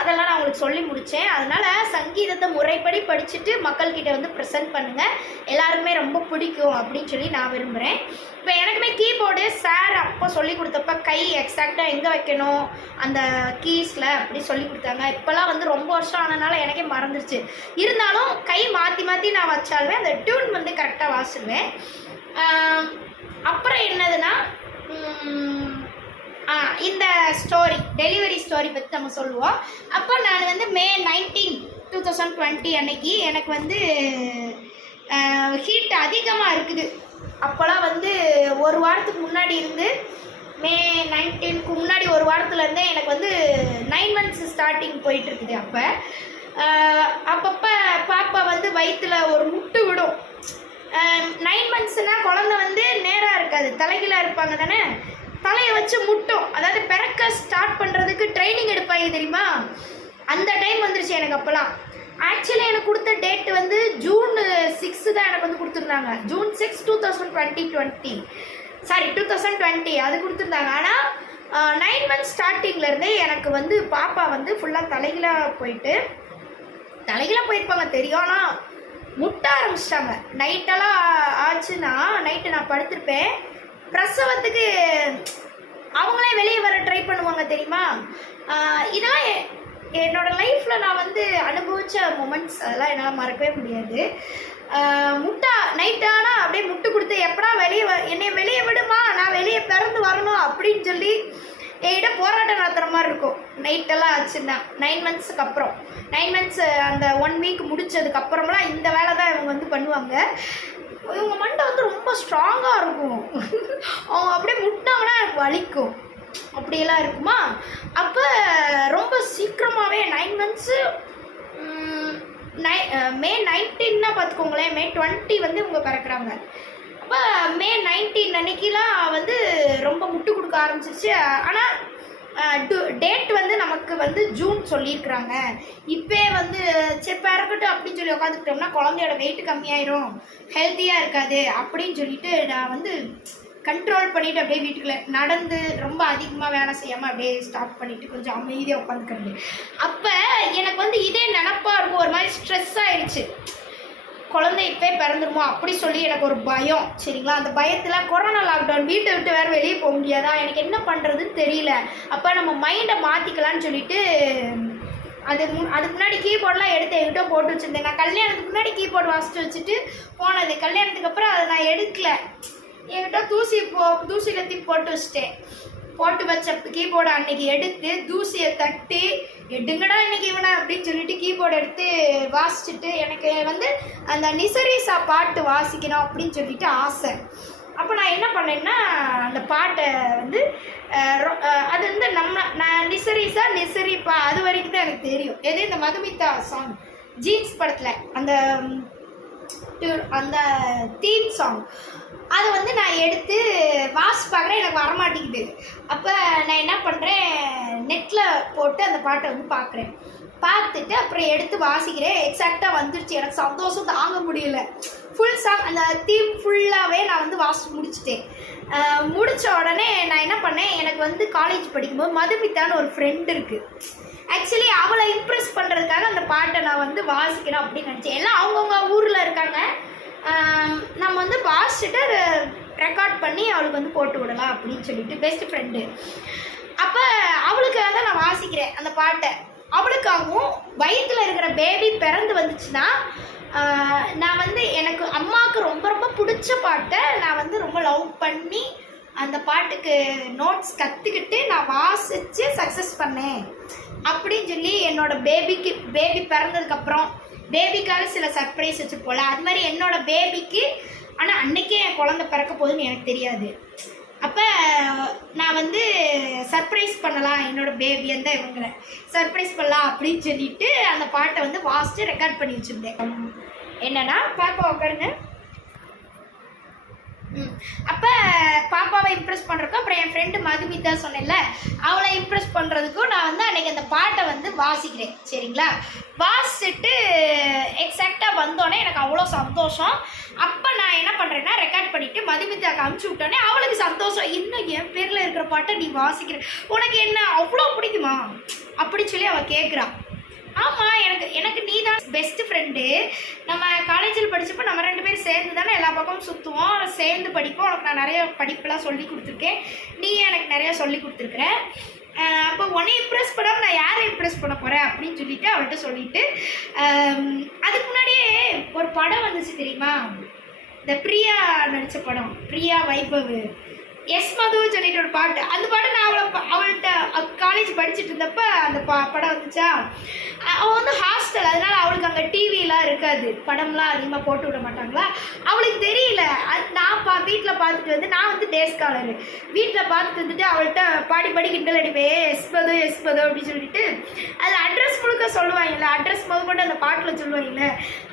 அதெல்லாம் நான் உங்களுக்கு சொல்லி முடித்தேன். அதனால் சங்கீதத்தை முறைப்படி படிச்சுட்டு மக்கள்கிட்ட வந்து ப்ரெசென்ட் பண்ணுங்கள், எல்லாருமே ரொம்ப பிடிக்கும் அப்படின்னு சொல்லி நான் விரும்புகிறேன். இப்போ எனக்குமே கீபோர்டு சார் அப்போ சொல்லி கொடுத்தப்ப கை எக்ஸாக்டாக எங்கே வைக்கணும் அந்த கீஸில் அப்படி சொல்லி கொடுத்தாங்க. இப்போல்லாம் வந்து ரொம்ப வருஷம் ஆனதுனால எனக்கே மறந்துருச்சு, இருந்தாலும் கை மாற்றி மாற்றி நான் வச்சாலுமே அந்த டியூன் வந்து கரெக்டாக வாசிடுவேன். அப்புறம் என்னதுன்னா இந்த ஸ்டோரி, டெலிவரி ஸ்டோரி பற்றி நம்ம சொல்லுவோம். அப்போ நான் வந்து May 19, 2020 அன்னைக்கு எனக்கு வந்து ஹீட் அதிகமாக இருக்குது. அப்போல்லாம் வந்து ஒரு வாரத்துக்கு முன்னாடி இருந்து May 19க்கு முன்னாடி ஒரு வாரத்துலேருந்தே எனக்கு வந்து 9 months ஸ்டார்டிங் போயிட்டுருக்குது. அப்பப்போ பாப்பா வந்து வயிற்றில் ஒரு முட்டு விடும், 9 மந்த்ஸ்னால் குழந்தை வந்து நேராக இருக்காது, தலைகீழாக இருப்பாங்க தானே, தலையை வச்சு முட்டும். அதாவது பிறக்க ஸ்டார்ட் பண்ணுறதுக்கு ட்ரைனிங் எடுப்பாங்க தெரியுமா, அந்த டைம் வந்துருச்சு எனக்கு. அப்போலாம் ஆக்சுவலி எனக்கு கொடுத்த டேட் வந்து June 6 தான் எனக்கு வந்து கொடுத்துருந்தாங்க. June 6, 2020 அது கொடுத்துருந்தாங்க. ஆனால் 9 மந்த்ஸ் ஸ்டார்டிங்லேருந்தே எனக்கு வந்து பாப்பா வந்து ஃபுல்லாக தலைகீழாக போயிருப்பாங்க தெரியும். ஆனால் முட்ட ஆரம்பிச்சிட்டாங்க. நைட்டெல்லாம் ஆச்சுன்னா நைட்டு நான் படுத்திருப்பேன், பிரசவத்துக்கு அவங்களே வெளியே வர ட்ரை பண்ணுவாங்க தெரியுமா. இதெல்லாம் என்னோட லைஃப்பில் நான் வந்து அனுபவித்த மொமெண்ட்ஸ், அதெல்லாம் என்னால் மறக்கவே முடியாது. முட்டை நைட்டானா அப்படியே முட்டு கொடுத்து எப்படா என்னை வெளியே விடுமா, நான் வெளியே பிறந்து வரணும் அப்படின்னு சொல்லி என்கிட்ட போராட்டம் நடத்துகிற மாதிரி இருக்கும் நைட்டெல்லாம் ஆச்சுன்னா. 9 மந்த்ஸுக்கு அப்புறம் 9 மந்த்ஸ் அந்த 1 வீக் முடிச்சதுக்கப்புறம்லாம் இந்த வேலை தான் இவங்க வந்து பண்ணுவாங்க. இவங்க மண்டை வந்து ரொம்ப ஸ்ட்ராங்காக இருக்கும். அவங்க அப்படியே முட்டாங்கன்னா எனக்கு வலிக்கும், அப்படியெல்லாம் இருக்குமா. அப்போ ரொம்ப சீக்கிரமாகவே 9 மந்த்ஸு May 19 பார்த்துக்கோங்களேன். May 20 வந்து இவங்க பிறக்கிறாங்க. அப்போ May 19 அன்னைக்கெலாம் வந்து ரொம்ப முட்டு கொடுக்க ஆரம்பிச்சிருச்சு. ஆனால் டேட் வந்து நமக்கு வந்து ஜூன் சொல்லியிருக்கிறாங்க. இப்போ வந்து சரி பிறக்கட்டும் அப்படின்னு சொல்லி உட்காந்துக்கிட்டோம்னா குழந்தையோட வெயிட் கம்மியாயிரும், ஹெல்த்தியாக இருக்காது அப்படின்னு சொல்லிட்டு நான் வந்து கண்ட்ரோல் பண்ணிவிட்டு அப்படியே வீட்டுக்குள்ளே நடந்து ரொம்ப அதிகமாக வேலை செய்யாமல் அப்படியே ஸ்டாப் பண்ணிவிட்டு கொஞ்சம் அமைதியாக உட்காந்துக்கிறது. அப்போ எனக்கு வந்து இதே நினப்பாக இருக்கும், ஒரு மாதிரி ஸ்ட்ரெஸ் ஆகிடுச்சு. குழந்தை இப்போ பிறந்துருமோ அப்படி சொல்லி எனக்கு ஒரு பயம். சரிங்களா, அந்த பயத்தில் கொரோனா லாக்டவுன், வீட்டை விட்டு வேறு வெளியே போக முடியாதா, எனக்கு என்ன பண்ணுறதுன்னு தெரியல. அப்போ நம்ம மைண்டை மாற்றிக்கலான்னு சொல்லிட்டு அதுக்கு முன்னாடி கீபோர்டெலாம் எடுத்து என்கிட்ட போட்டு வச்சுருந்தேன். நான் கல்யாணத்துக்கு முன்னாடி கீபோர்டு வாசித்து வச்சுட்டு போனது. கல்யாணத்துக்கு அப்புறம் அதை நான் எடுக்கல, என்கிட்ட தூசியில் தூக்கி போட்டு வச்சிட்டேன். போட்டு வச்ச கீபோர்டை அன்னைக்கு எடுத்து தூசியை தட்டி எடுங்கடா இன்னைக்கு இவனை அப்படின்னு சொல்லிட்டு கீபோர்டு எடுத்து வாசிச்சுட்டு, எனக்கு வந்து அந்த நிசரீசா பாட்டு வாசிக்கணும் அப்படின்னு சொல்லிட்டு ஆசை. அப்போ நான் என்ன பண்ணேன்னா அந்த பாட்டை வந்து அது வந்து நான் நிசரிப்பா அது வரைக்கும் தான் எனக்கு தெரியும். எது இந்த மதுமிதா சாங் ஜீன்ஸ் படத்தில் அந்த தீம் சாங், அதை வந்து நான் எடுத்து பார்க்குறேன், எனக்கு வரமாட்டேங்குது. அப்போ நான் என்ன பண்ணுறேன், நெட்டில் போட்டு அந்த பாட்டை வந்து பார்த்துட்டு அப்புறம் எடுத்து வாசிக்கிறேன். எக்ஸாக்டாக வந்துடுச்சு. எனக்கு சந்தோஷம் தாங்க முடியல. ஃபுல் சாங் அந்த தீம் ஃபுல்லாகவே நான் வந்து வாசித்து முடிச்சிட்டேன். முடித்த உடனே நான் என்ன பண்ணேன், எனக்கு வந்து காலேஜ் படிக்கும்போது மதுமிதான்னு ஒரு ஃப்ரெண்டு இருக்குது. ஆக்சுவலி அவளை இம்ப்ரெஸ் பண்ணுறதுக்காக அந்த பாட்டை நான் வந்து வாசிக்கணும் அப்படின்னு நினச்சேன். எல்லாம் அவங்கவுங்க ஊரில் இருக்காங்க, நம்ம வந்து வாசிச்சுட்டு ரெக்கார்ட் பண்ணி அவளுக்கு வந்து போட்டு விடலாம் அப்படின்னு சொல்லிட்டு பெஸ்ட் ஃப்ரெண்டு. அப்போ அவளுக்காக தான் நான் வாசிக்கிறேன் அந்த பாட்டை. அவளுக்காகவும் வயிற்றில் இருக்கிற பேபி பிறந்து வந்துச்சுன்னா நான் வந்து எனக்கு அம்மாவுக்கு ரொம்ப ரொம்ப பிடிச்ச பாட்டை நான் வந்து ரொம்ப லவ் பண்ணி அந்த பாட்டுக்கு நோட்ஸ் கற்றுக்கிட்டு நான் வாசித்து சக்ஸஸ் பண்ணேன் அப்படின்னு சொல்லி என்னோடய பேபி பிறந்ததுக்கப்புறம் பேபிக்காக சில சர்ப்ரைஸ் வச்சு போல அது மாதிரி என்னோடய பேபிக்கு. ஆனால் அன்றைக்கே என் குழந்தை பிறக்க போகுதுன்னு எனக்கு தெரியாது. அப்போ நான் வந்து சர்ப்ரைஸ் பண்ணலாம் என்னோடய பேபி அந்த இவங்களை சர்ப்ரைஸ் பண்ணலாம் அப்படின்னு சொல்லிட்டு அந்த பாட்டை வந்து வாசித்து ரெக்கார்ட் பண்ணி வச்சுருந்தேன். என்னென்னா பாப்பா உட்காருங்க. அப்போ பாப்பாவை இம்ப்ரெஸ் பண்ணுறதுக்கும் அப்புறம் என் ஃப்ரெண்டு மதுமிதா சொன்னேன்ல அவளை இம்ப்ரெஸ் பண்ணுறதுக்கும் நான் வந்து அன்றைக்கி அந்த பாட்டை வந்து வாசிக்கிறேன். சரிங்களா, வாசிச்சுட்டு எக்ஸாக்டாக வந்தோடனே எனக்கு அவ்வளோ சந்தோஷம். அப்போ நான் என்ன பண்ணுறேன்னா ரெக்கார்ட் பண்ணிவிட்டு மதுமிதாக்கு அனுப்பிச்சி விட்டோன்னே அவளுக்கு சந்தோஷம். இன்னும் என் பேரில் இருக்கிற பாட்டை நீ வாசிக்கிற, உனக்கு என்ன அவ்வளோ பிடிக்குமா அப்படி சொல்லி அவள் கேட்குறான். ஆமாம், எனக்கு நீ தான் பெஸ்ட் ஃப்ரெண்டு. நம்ம காலேஜில் படித்தப்போ நம்ம 2 பேரும் சேர்ந்து தானே எல்லா பக்கமும் சுற்றுவோம், சேர்ந்து படிப்போம். உனக்கு நான் நிறைய படிப்பெல்லாம் சொல்லி கொடுத்துருக்கேன், நீ எனக்கு நிறையா சொல்லி கொடுத்துருக்குற. அப்போ உன்னை இம்ப்ரெஸ் பண்ணாமல் நான் யாரை இம்ப்ரெஸ் பண்ண போகிறேன் அப்படின்னு சொல்லிட்டு அவள்கிட்ட சொல்லிவிட்டு அதுக்கு முன்னாடியே ஒரு படம் வந்துச்சு தெரியுமா, இந்த பிரியா நடித்த படம், பிரியா வைபவ் எஸ் மதுன்னு சொல்லிட்டு ஒரு பாட்டு, அந்த பாட்டு நான் அவள்கிட்ட காலேஜ் படிச்சுட்டு இருந்தப்ப அந்த படம் வந்துச்சா. அவள் வந்து ஹாஸ்டல், அதனால அவளுக்கு அங்கே டிவிலாம் இருக்காது, படம்லாம் அதிகமாக போட்டு விட மாட்டாங்களா. அவளுக்கு தெரியல. நான் வீட்டில் பார்த்துட்டு வந்து, நான் வந்து டே ஸ்காலரு, வீட்டில் பார்த்துட்டு வந்துட்டு அவள்கிட்ட பாடி பாடி கிண்டல் அடிப்பேன், எஸ் பதோ அப்படின்னு சொல்லிட்டு. அதில் அட்ரஸ் முழுக்க சொல்லுவாங்கல்ல, அட்ரஸ் முதற்கொண்டு அந்த பாட்டில் சொல்லுவாங்கல்ல,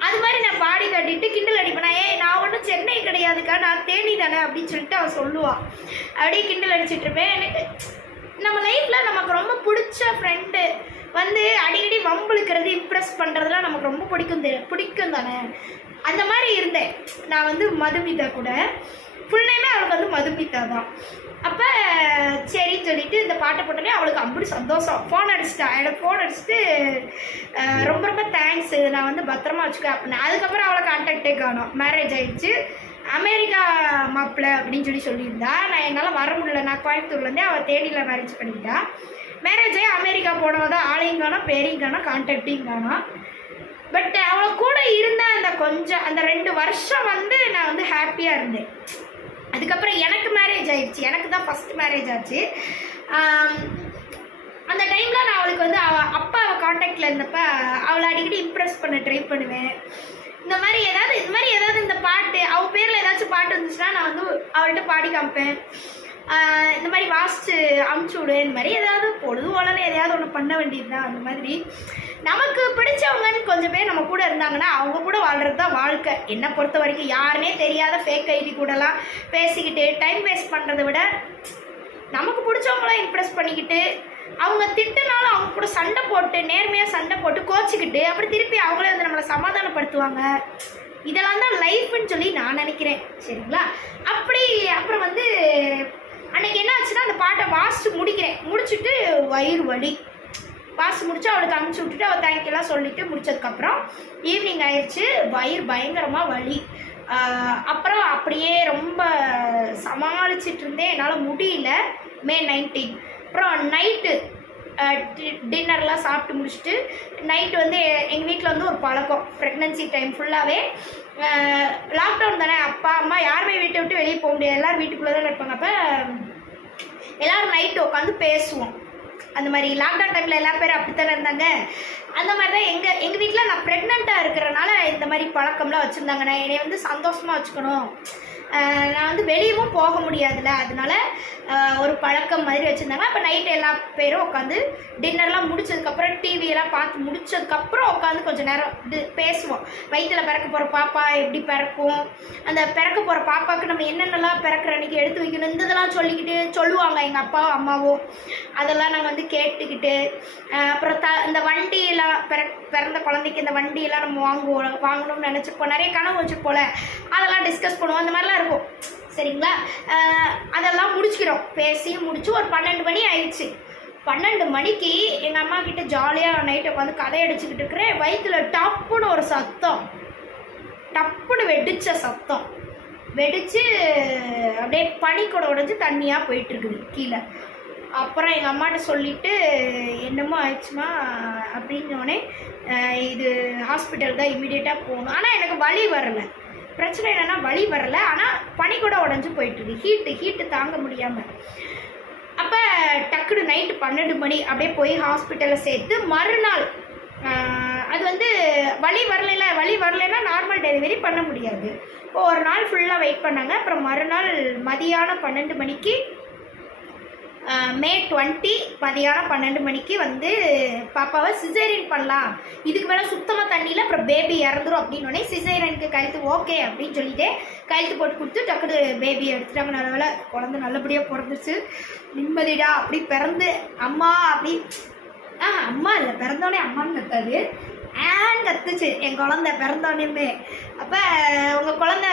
அது மாதிரி நான் பாடி காட்டிட்டு கிண்டல் அடிப்பேன். நான் ஒன்றும் சென்னை கிடையாதுக்கா, நான் தேனி தானே அப்படின்னு சொல்லிட்டு அவள் சொல்லுவாள். அப்படியே கிண்டல் அடிச்சுட்டு இருப்பேன். எனக்கு நம்ம லைஃப்பில் நமக்கு ரொம்ப பிடிச்ச ஃப்ரெண்டு வந்து அடிக்கடி வம்புழுக்கிறது, இம்ப்ரெஸ் பண்ணுறதுலாம் நமக்கு ரொம்ப பிடிக்கும் தானே. அந்த மாதிரி இருந்தேன் நான் வந்து மதுமிதா கூட. ஃபுல் நேமே அவளுக்கு வந்து மதுமிதா தான். அப்போ சரின்னு சொல்லிட்டு இந்த பாட்டை போட்டோன்னே அவளுக்கு அப்படி சந்தோஷம். ஃபோன் அடிச்சிட்டா, எனக்கு ஃபோன் அடிச்சுட்டு ரொம்ப ரொம்ப தேங்க்ஸ், நான் வந்து பத்திரமா வச்சுக்க அப்படின்னா. அதுக்கப்புறம் அவளை கான்டாக்டே காணும். மேரேஜ் ஆகிடுச்சு, அமெரிக்கா மாப்பிள்ளை அப்படின்னு சொல்லியிருந்தா. நான் என்னால் வர முடியல, நான் கோயம்புத்தூர்லேருந்தே அவள் தேனியில் மேரேஜ் பண்ணிக்கிட்டா. மேரேஜ் ஆகி அமெரிக்கா போனவள் தான், ஆளையும் காணும், பேரையும் காணும், கான்டாக்டையும் காணும். பட் அவளை கூட இருந்த அந்த 2 வருஷம் வந்து நான் வந்து ஹாப்பியாக இருந்தேன். அதுக்கப்புறம் எனக்கு மேரேஜ் ஆயிடுச்சு, எனக்கு தான் ஃபஸ்ட் மேரேஜ் ஆச்சு. அந்த டைமில் நான் அவளுக்கு வந்து அவள் கான்டாக்டில் இருந்தப்ப அவளை அடிக்கடி இம்ப்ரெஸ் பண்ண ட்ரை பண்ணுவேன். இந்த மாதிரி ஏதாவது இந்த பாட்டு அவள் பேரில் ஏதாச்சும் பாட்டு இருந்துச்சுன்னா நான் வந்து அவள்கிட்ட பாடி காமிப்பேன். இந்த மாதிரி வாசிச்சு அமுச்சு விடு, இந்த மாதிரி ஏதாவது பொழுது உடனே எதையாவது ஒன்று பண்ண வேண்டியது தான். அந்த மாதிரி நமக்கு பிடிச்சவங்கன்னு கொஞ்சம் பேர் நம்ம கூட இருந்தாங்கன்னா அவங்க கூட வாழ்கிறது தான் வாழ்க்கை. என்னை பொறுத்த வரைக்கும் யாருனே தெரியாத ஃபேக் ஐடி கூடலாம் பேசிக்கிட்டு டைம் வேஸ்ட் பண்ணுறதை விட நமக்கு பிடிச்சவங்களாம் இம்ப்ரெஸ் பண்ணிக்கிட்டு அவங்க திட்டுனாலும் அவங்க கூட சண்டை போட்டு, நேர்மையாக சண்டை போட்டு கோச்சிக்கிட்டு அப்புறம் திருப்பி அவங்களே வந்து நம்மளை சமாதானப்படுத்துவாங்க. இதெல்லாம் தான் லைஃப்னு சொல்லி நான் நினைக்கிறேன். சரிங்களா? அப்புறம் வந்து அன்றைக்கி என்ன ஆச்சுன்னா, அந்த பாட்டை முடிச்சுட்டு வயிறு வலி வாசி முடிச்சு அவளுக்கு அனுப்பிச்சி விட்டுட்டு அவள் தேங்க்யூலாம் சொல்லிவிட்டு முடிச்சதுக்கப்புறம் ஈவினிங் ஆயிடுச்சு. வயிறு பயங்கரமாக வலி. அப்புறம் அப்படியே ரொம்ப சமாளிச்சிட்டு இருந்தேன், என்னால் முடியல. May 19 அப்புறம் நைட்டு டின்னர்லாம் சாப்பிட்டு முடிச்சுட்டு நைட்டு வந்து எங்கள் வீட்டில் வந்து ஒரு பழக்கம், ப்ரெக்னன்சி டைம் ஃபுல்லாகவே லாக்டவுன் தானே, அப்பா அம்மா யாருமே வீட்டை விட்டு வெளியே போக முடியாது, எல்லோரும் வீட்டுக்குள்ளே தான் இருப்பாங்க. அப்போ எல்லோரும் நைட்டு உட்காந்து பேசுவோம். அந்த மாதிரி லாக்டவுன் டைமில் எல்லா பேரும் அப்படித்தானே இருந்தாங்க. அந்த மாதிரி தான் எங்கள் வீட்டில் நான் ப்ரெக்னெண்ட்டாக இருக்கிறனால இந்த மாதிரி பழக்கம்லாம் வச்சுருந்தாங்க. நான் என்னை வந்து சந்தோஷமாக வச்சுக்கணும், நான் வந்து வெளியவும் போக முடியாதுல்ல, அதனால ஒரு பழக்கம் மாதிரி வச்சுருந்தாங்க. அப்போ நைட்டு எல்லா பேரும் உட்காந்து டின்னர்லாம் முடிச்சதுக்கப்புறம் டிவியெல்லாம் பார்த்து முடிச்சதுக்கப்புறம் உட்காந்து கொஞ்சம் நேரம் பேசுவோம். வயிற்றில் பிறக்க போகிற பாப்பா எப்படி பிறக்கும், அந்த பிறக்க போகிற பாப்பாவுக்கு நம்ம என்னென்னலாம் பிறக்கிற அன்றைக்கி எடுத்து வைக்கணும், இந்த இதெல்லாம் சொல்லுவாங்க எங்கள் அப்பாவும் அம்மாவும். அதெல்லாம் நாங்கள் வந்து கேட்டுக்கிட்டு அப்புறம் இந்த வண்டியெல்லாம் பிறந்த குழந்தைக்கு இந்த வண்டியெல்லாம் நம்ம வாங்கணும்னு நினச்சிப்போம், நிறைய கனவு வச்சுருப்போல, அதெல்லாம் டிஸ்கஸ் பண்ணுவோம். அந்த மாதிரிலாம் இருக்கும். சரிங்களா? அதெல்லாம் முடிச்சுக்கிறோம். பேசி முடிச்சு ஒரு 12 மணி ஆயிடுச்சு. 12 மணிக்கு எங்கள் அம்மா கிட்ட ஜாலியாக நைட்டை உட்காந்து கதை அடிச்சுக்கிட்டு இருக்கிறேன். வயிற்றில் டப்புன்னு ஒரு சத்தம், டப்புன்னு வெடிச்ச சத்தம் வெடித்து அப்படியே பனிக்கூட உடைஞ்சு தண்ணியாக போயிட்டுருக்குது கீழே. அப்புறம் எங்கள் அம்மாட்ட சொல்லிவிட்டு என்னமோ ஆயிடுச்சுமா அப்படின்னோடனே இது ஹாஸ்பிட்டல் தான் இம்மிடியேட்டாக போகணும். ஆனால் எனக்கு வலி வரலை. பிரச்சனை என்னென்னா வலி வரலை, ஆனால் பனி கூட உடஞ்சி போயிட்டுருக்கு, ஹீட்டு தாங்க முடியாமல். அப்போ டக்குனு நைட்டு 12 மணி அப்படியே போய் ஹாஸ்பிட்டலில் சேர்த்து மறுநாள் அது வந்து வலி வரலைன்னா நார்மல் டெலிவரி பண்ண முடியாது. இப்போ ஒரு நாள் ஃபுல்லாக வெயிட் பண்ணாங்க. அப்புறம் மறுநாள் மதியானம் 12 மணிக்கு May 20 மதியானம் 12 மணிக்கு வந்து பாப்பாவை சிசேரியன் பண்ணலாம், இதுக்கு மேலே சுத்தமாக தண்ணியில் அப்புறம் பேபி இறந்துரும் அப்படின்னோடனே சிசேரியனுக்கு கையெழுத்து ஓகே அப்படின்னு சொல்லிட்டு கையெழுத்து போட்டு கொடுத்து டக்குனு பேபி எடுத்துட்டாங்க. நல்ல வேலை குழந்தை நல்லபடியாக பிறந்துச்சு, நிம்மதிடா. அப்படி பிறந்து அம்மா அப்படி அம்மா இல்லை, பிறந்தோடனே அம்மான்னு கத்தாது, கத்துச்சு என் குழந்தை பிறந்தோடனே. அப்போ உங்கள் குழந்தை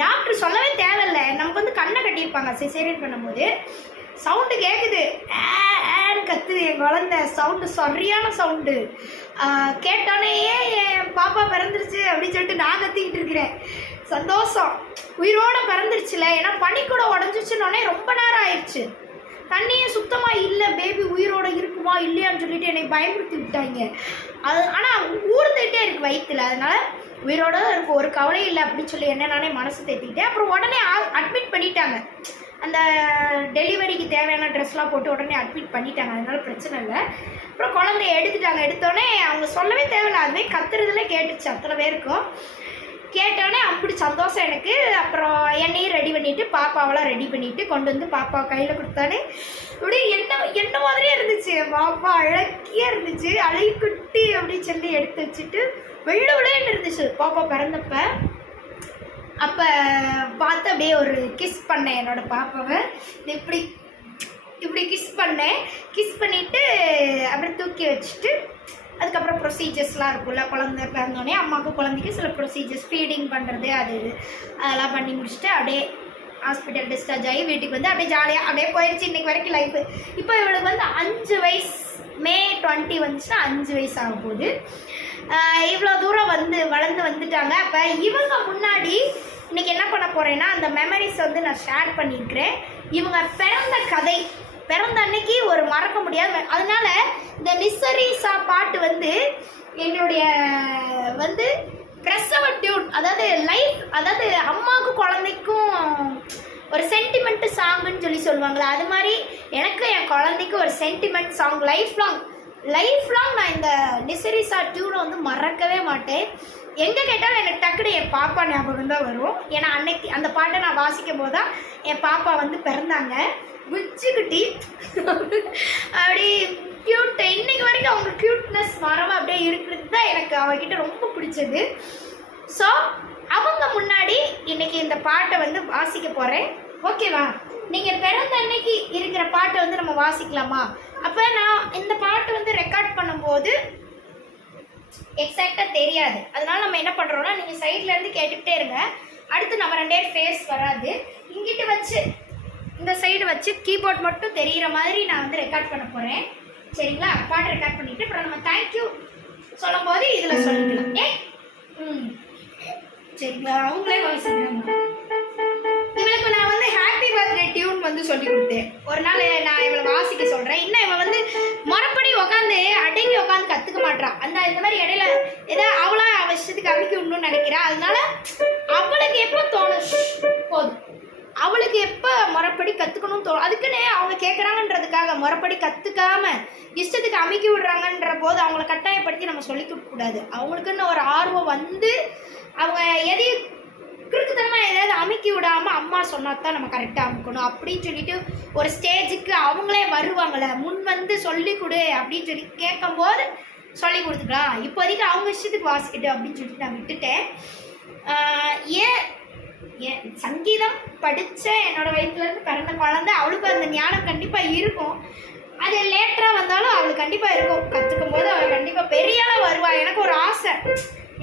டாக்டர் சொல்லவே தேவையில்லை, நமக்கு வந்து கண்ணை கட்டியிருப்பாங்க சிசேரியன் பண்ணும்போது. சவுண்டு கேட்குது, கத்துது என் குழந்தை, சவுண்டு சரியான சவுண்டு. கேட்டோன்னே என் பாப்பா பிறந்துருச்சு அப்படின்னு சொல்லிட்டு நான் கத்திக்கிட்டு இருக்கிறேன். சந்தோஷம், உயிரோடு பிறந்துருச்சுல. ஏன்னா பனி கூட உடஞ்சிச்சுன்னொடனே ரொம்ப நேரம் ஆயிடுச்சு, தண்ணியே சுத்தமாக இல்லை, பேபி உயிரோடு இருக்குமா இல்லையான்னு சொல்லிட்டு என்னை பயமுறுத்தி விட்டாங்க. அது ஆனால் ஊர்ந்துகிட்டே இருக்குது வயிற்றுல, அதனால் உயிரோட இருக்கும், ஒரு கவலை இல்லை அப்படின்னு சொல்லி என்ன நானே மனசு தேத்திக்கிட்டேன். அப்புறம் உடனே அட்மிட் பண்ணிட்டாங்க. அந்த டெலிவரிக்கு தேவையான ட்ரெஸ்லாம் போட்டு உடனே அட்மிட் பண்ணிட்டாங்க, அதனால பிரச்சனை இல்லை. அப்புறம் குழந்தைய எடுத்துட்டாங்க. எடுத்தோடனே அவங்க சொல்லவே தேவையில்ல, அதுவே கத்துறதுல கேட்டுச்சு அத்தனை பேருக்கும். கேட்டோடனே அப்படி சந்தோஷம் எனக்கு. அப்புறம் என்னையும் ரெடி பண்ணிவிட்டு பாப்பாவெல்லாம் ரெடி பண்ணிவிட்டு கொண்டு வந்து பாப்பா கையில் கொடுத்தானே அப்படியே என்ன மாதிரியே இருந்துச்சு. பாப்பா அழகியாக இருந்துச்சு, அழகி குட்டி அப்படின்னு சொல்லி எடுத்து வச்சுட்டு வெள்ளன்னு இருந்துச்சு பாப்பா பிறந்தப்ப. அப்போ பார்த்து அப்படியே ஒரு கிஸ் பண்ணேன் என்னோடய பாப்பாவை. இப்படி இப்படி கிஸ் பண்ணேன். கிஸ் பண்ணிவிட்டு அப்படியே தூக்கி வச்சுட்டு அதுக்கப்புறம் ப்ரொசீஜர்ஸ்லாம் இருக்கும்ல, குழந்தை பிறந்தோடனே அம்மாவுக்கு குழந்தைக்கு சில ப்ரொசீஜர்ஸ் ஃபீடிங் பண்ணுறது அதெல்லாம் பண்ணி முடிச்சுட்டு அப்படியே ஹாஸ்பிட்டல் டிஸ்சார்ஜ் ஆகி வீட்டுக்கு வந்து அப்படியே ஜாலியாக அப்படியே போயிடுச்சு இன்றைக்கி வரைக்கும் லைஃபு. இப்போ இவளுக்கு வந்து 5 வயசு, மே 20 வந்துச்சுன்னா 5 வயசு ஆக போகுது. இவ்வளோ தூரம் வளர்ந்து வந்துட்டாங்க. அப்போ இவங்க முன்னாடி இன்றைக்கி என்ன பண்ண போகிறேன்னா அந்த மெமரிஸ் வந்து நான் ஷேர் பண்ணியிருக்கிறேன். இவங்க பிறந்த அன்னைக்கு ஒரு மறக்க முடியாது. அதனால இந்த நிசரீசா பாட்டு வந்து எங்களுடைய வந்து பிரசவ டியூன், அதாவது அம்மாவுக்கும் குழந்தைக்கும் ஒரு சென்டிமெண்ட் சாங்குன்னு சொல்லுவாங்களே, அது மாதிரி எனக்கு என் குழந்தைக்கு ஒரு சென்டிமெண்ட் சாங் லைஃப் லாங் நான் இந்த நிசரீசா டியூனை வந்து மறக்கவே மாட்டேன். எங்கே கேட்டாலும் எனக்கு டக்குனு என் பாப்பா ஞாபகம் தான் வரும். ஏன்னா அன்னைக்கு அந்த பாட்டை நான் வாசிக்கும் போது தான் என் பாப்பா வந்து பிறந்தாங்க. குச்சி அப்படி க்யூட். இன்னைக்கு வரைக்கும் அவங்க க்யூட்னஸ் மரமாக அப்படியே இருக்கிறது தான் எனக்கு அவகிட்ட ரொம்ப பிடிச்சது. ஸோ அவங்க முன்னாடி இன்னைக்கு இந்த பாட்டை வந்து வாசிக்க போகிறேன். ஓகேவா? நீங்கள் பிறந்த அன்னைக்கு இருக்கிற பாட்டை வந்து நம்ம வாசிக்கலாமா? அப்போ நான் இந்த பாட்டை வந்து ரெக்கார்ட் பண்ணும்போது எக்ஸாக்டாக தெரியாது. அதனால நம்ம என்ன பண்ணுறோன்னா, நீங்கள் சைட்லேருந்து கேட்டுக்கிட்டே இருங்க. அடுத்து நம்ம 2 பேர் ஃபேஸ் வராது, இங்கிட்டு வச்சு இந்த சைடு வச்சு கீபோர்ட் மட்டும் தெரிகிற மாதிரி நான் வந்து ரெக்கார்ட் பண்ண போகிறேன். சரிங்களா? பாட்டு ரெக்கார்ட் பண்ணிவிட்டு அப்புறம் நம்ம தேங்க்யூ சொல்லும் போது இதில் சொல்லிக்கலாம். சரிங்களா? அவங்களே வாசிக்கிறாங்க. இவளுக்கு நான் வந்து ஹாப்பி பர்த்டே டியூன் வந்து சொல்லி கொடுத்தேன். ஒரு நாள் நான் இவளை வாசிக்க சொல்கிறேன். இன்னும் இவன் வந்து மறுபடி உட்காந்து அடங்கி உட்காந்து கற்றுக்க மாட்டான். இந்த மாதிரி இடையில ஏதாவது அவள் இஷ்டத்துக்கு அமைக்க விடணும்னு நினைக்கிறான். அதனால அவளுக்கு எப்போ தோணும் போதும், அவளுக்கு எப்போ முறைப்படி கற்றுக்கணும்னு தோணும். அதுக்குன்னு அவங்க கேட்குறாங்கன்றதுக்காக முறைப்படி கற்றுக்காம இஷ்டத்துக்கு அமைக்கி விடுறாங்கன்ற போது அவங்கள கட்டாயப்படுத்தி நம்ம சொல்லி கொடுக்கக்கூடாது. அவங்களுக்குன்னு ஒரு ஆர்வம் வந்து அவங்க எதையும் கிறுக்குத்தனமாக ஏதாவது அமைக்கி விடாமல் அம்மா சொன்னால் தான் நம்ம கரெக்டாக அமுக்கணும் அப்படின்னு சொல்லிட்டு ஒரு ஸ்டேஜுக்கு அவங்களே வருவாங்களே, முன் வந்து சொல்லி கொடு அப்படின்னு சொல்லி கேட்கும்போது சொல்லி கொடுத்துக்கலாம். இப்போதைக்கு அவங்க இஷ்டத்துக்கு வாசிக்கிட்டு அப்படின்னு சொல்லிட்டு நான் விட்டுட்டேன். ஏன் சங்கீதம் படித்த என்னோடய வயிற்றுலேருந்து பிறந்த குழந்தை, அவளுக்கு அந்த ஞானம் கண்டிப்பாக இருக்கும். அது லேட்டராக வந்தாலும் அவளுக்கு கண்டிப்பாக இருக்கும். கற்றுக்கும் போது அவள் கண்டிப்பாக பெரியாளாக வருவாள். எனக்கு ஒரு ஆசை,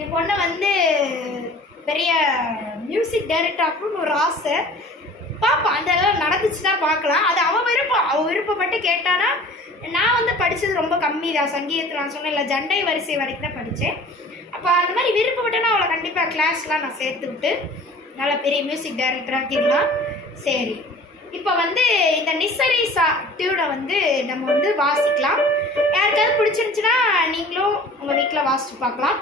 என் பொண்ணை வந்து பெரிய மியூசிக் டைரக்டர் அப்படின்னு ஒரு ஆசை. பார்ப்போம், அந்த அளவு நடந்துச்சுன்னா பார்க்கலாம். அது அவள் விருப்பப்பட்டு கேட்டானா. நான் வந்து படித்தது ரொம்ப கம்மி தான் சங்கீதத்தில். நான் சொன்னேன் இல்லை, ஜண்டை வரிசை வரைக்கும் தான் படித்தேன். அப்போ அந்த மாதிரி விருப்பப்பட்டேன்னா அவளை கண்டிப்பாக கிளாஸ்லாம் நான் சேர்த்து விட்டு நல்லா பெரிய மியூசிக் டைரக்டர் ஆக்கிடலாம். சரி, இப்போ வந்து இந்த நிசரீசா டியூனை வந்து நம்ம வந்து வாசிக்கலாம். யாருக்காவது பிடிச்சிருந்துச்சுன்னா நீங்களும் உங்கள் வீட்டில் வாசித்து பார்க்கலாம்.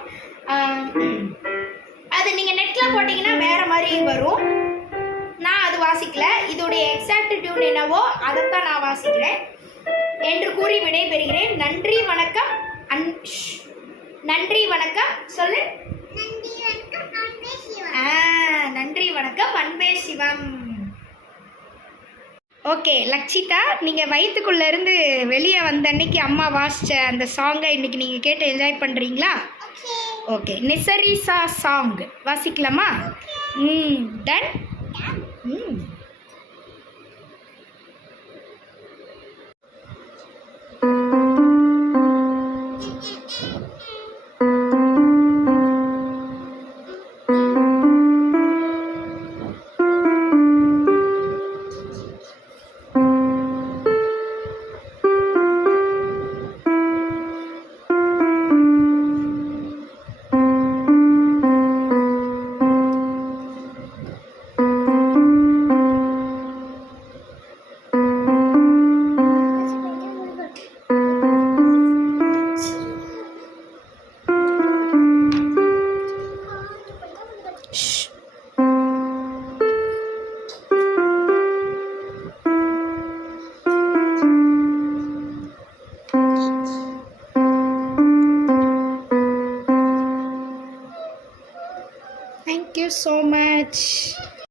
அது நீங்கள் நெட்டில் போட்டிங்கன்னா வேறு மாதிரி வரும். நான் அது வாசிக்கல. இதோடைய எக்ஸாக்ட் டியூன் என்னவோ அதைத்தான் நான் வாசிக்கிறேன் என்று கூறி விடைபெறுகிறேன். நன்றி வணக்கம். நன்றி வணக்கம் சொல்லு. நன்றி வணக்கம், அன்பே சிவம். ஓகே லக்ஷிதா, நீங்கள் வயிற்றுக்குள்ளேருந்து வெளியே வந்த அன்னைக்கு அம்மா வாசித்த அந்த சாங்கை இன்றைக்கி நீங்கள் கேட்டு என்ஜாய் பண்ணுறீங்களா? ஓகே, நிசரீசா சாங் வாசிக்கலாமா? டன். So much.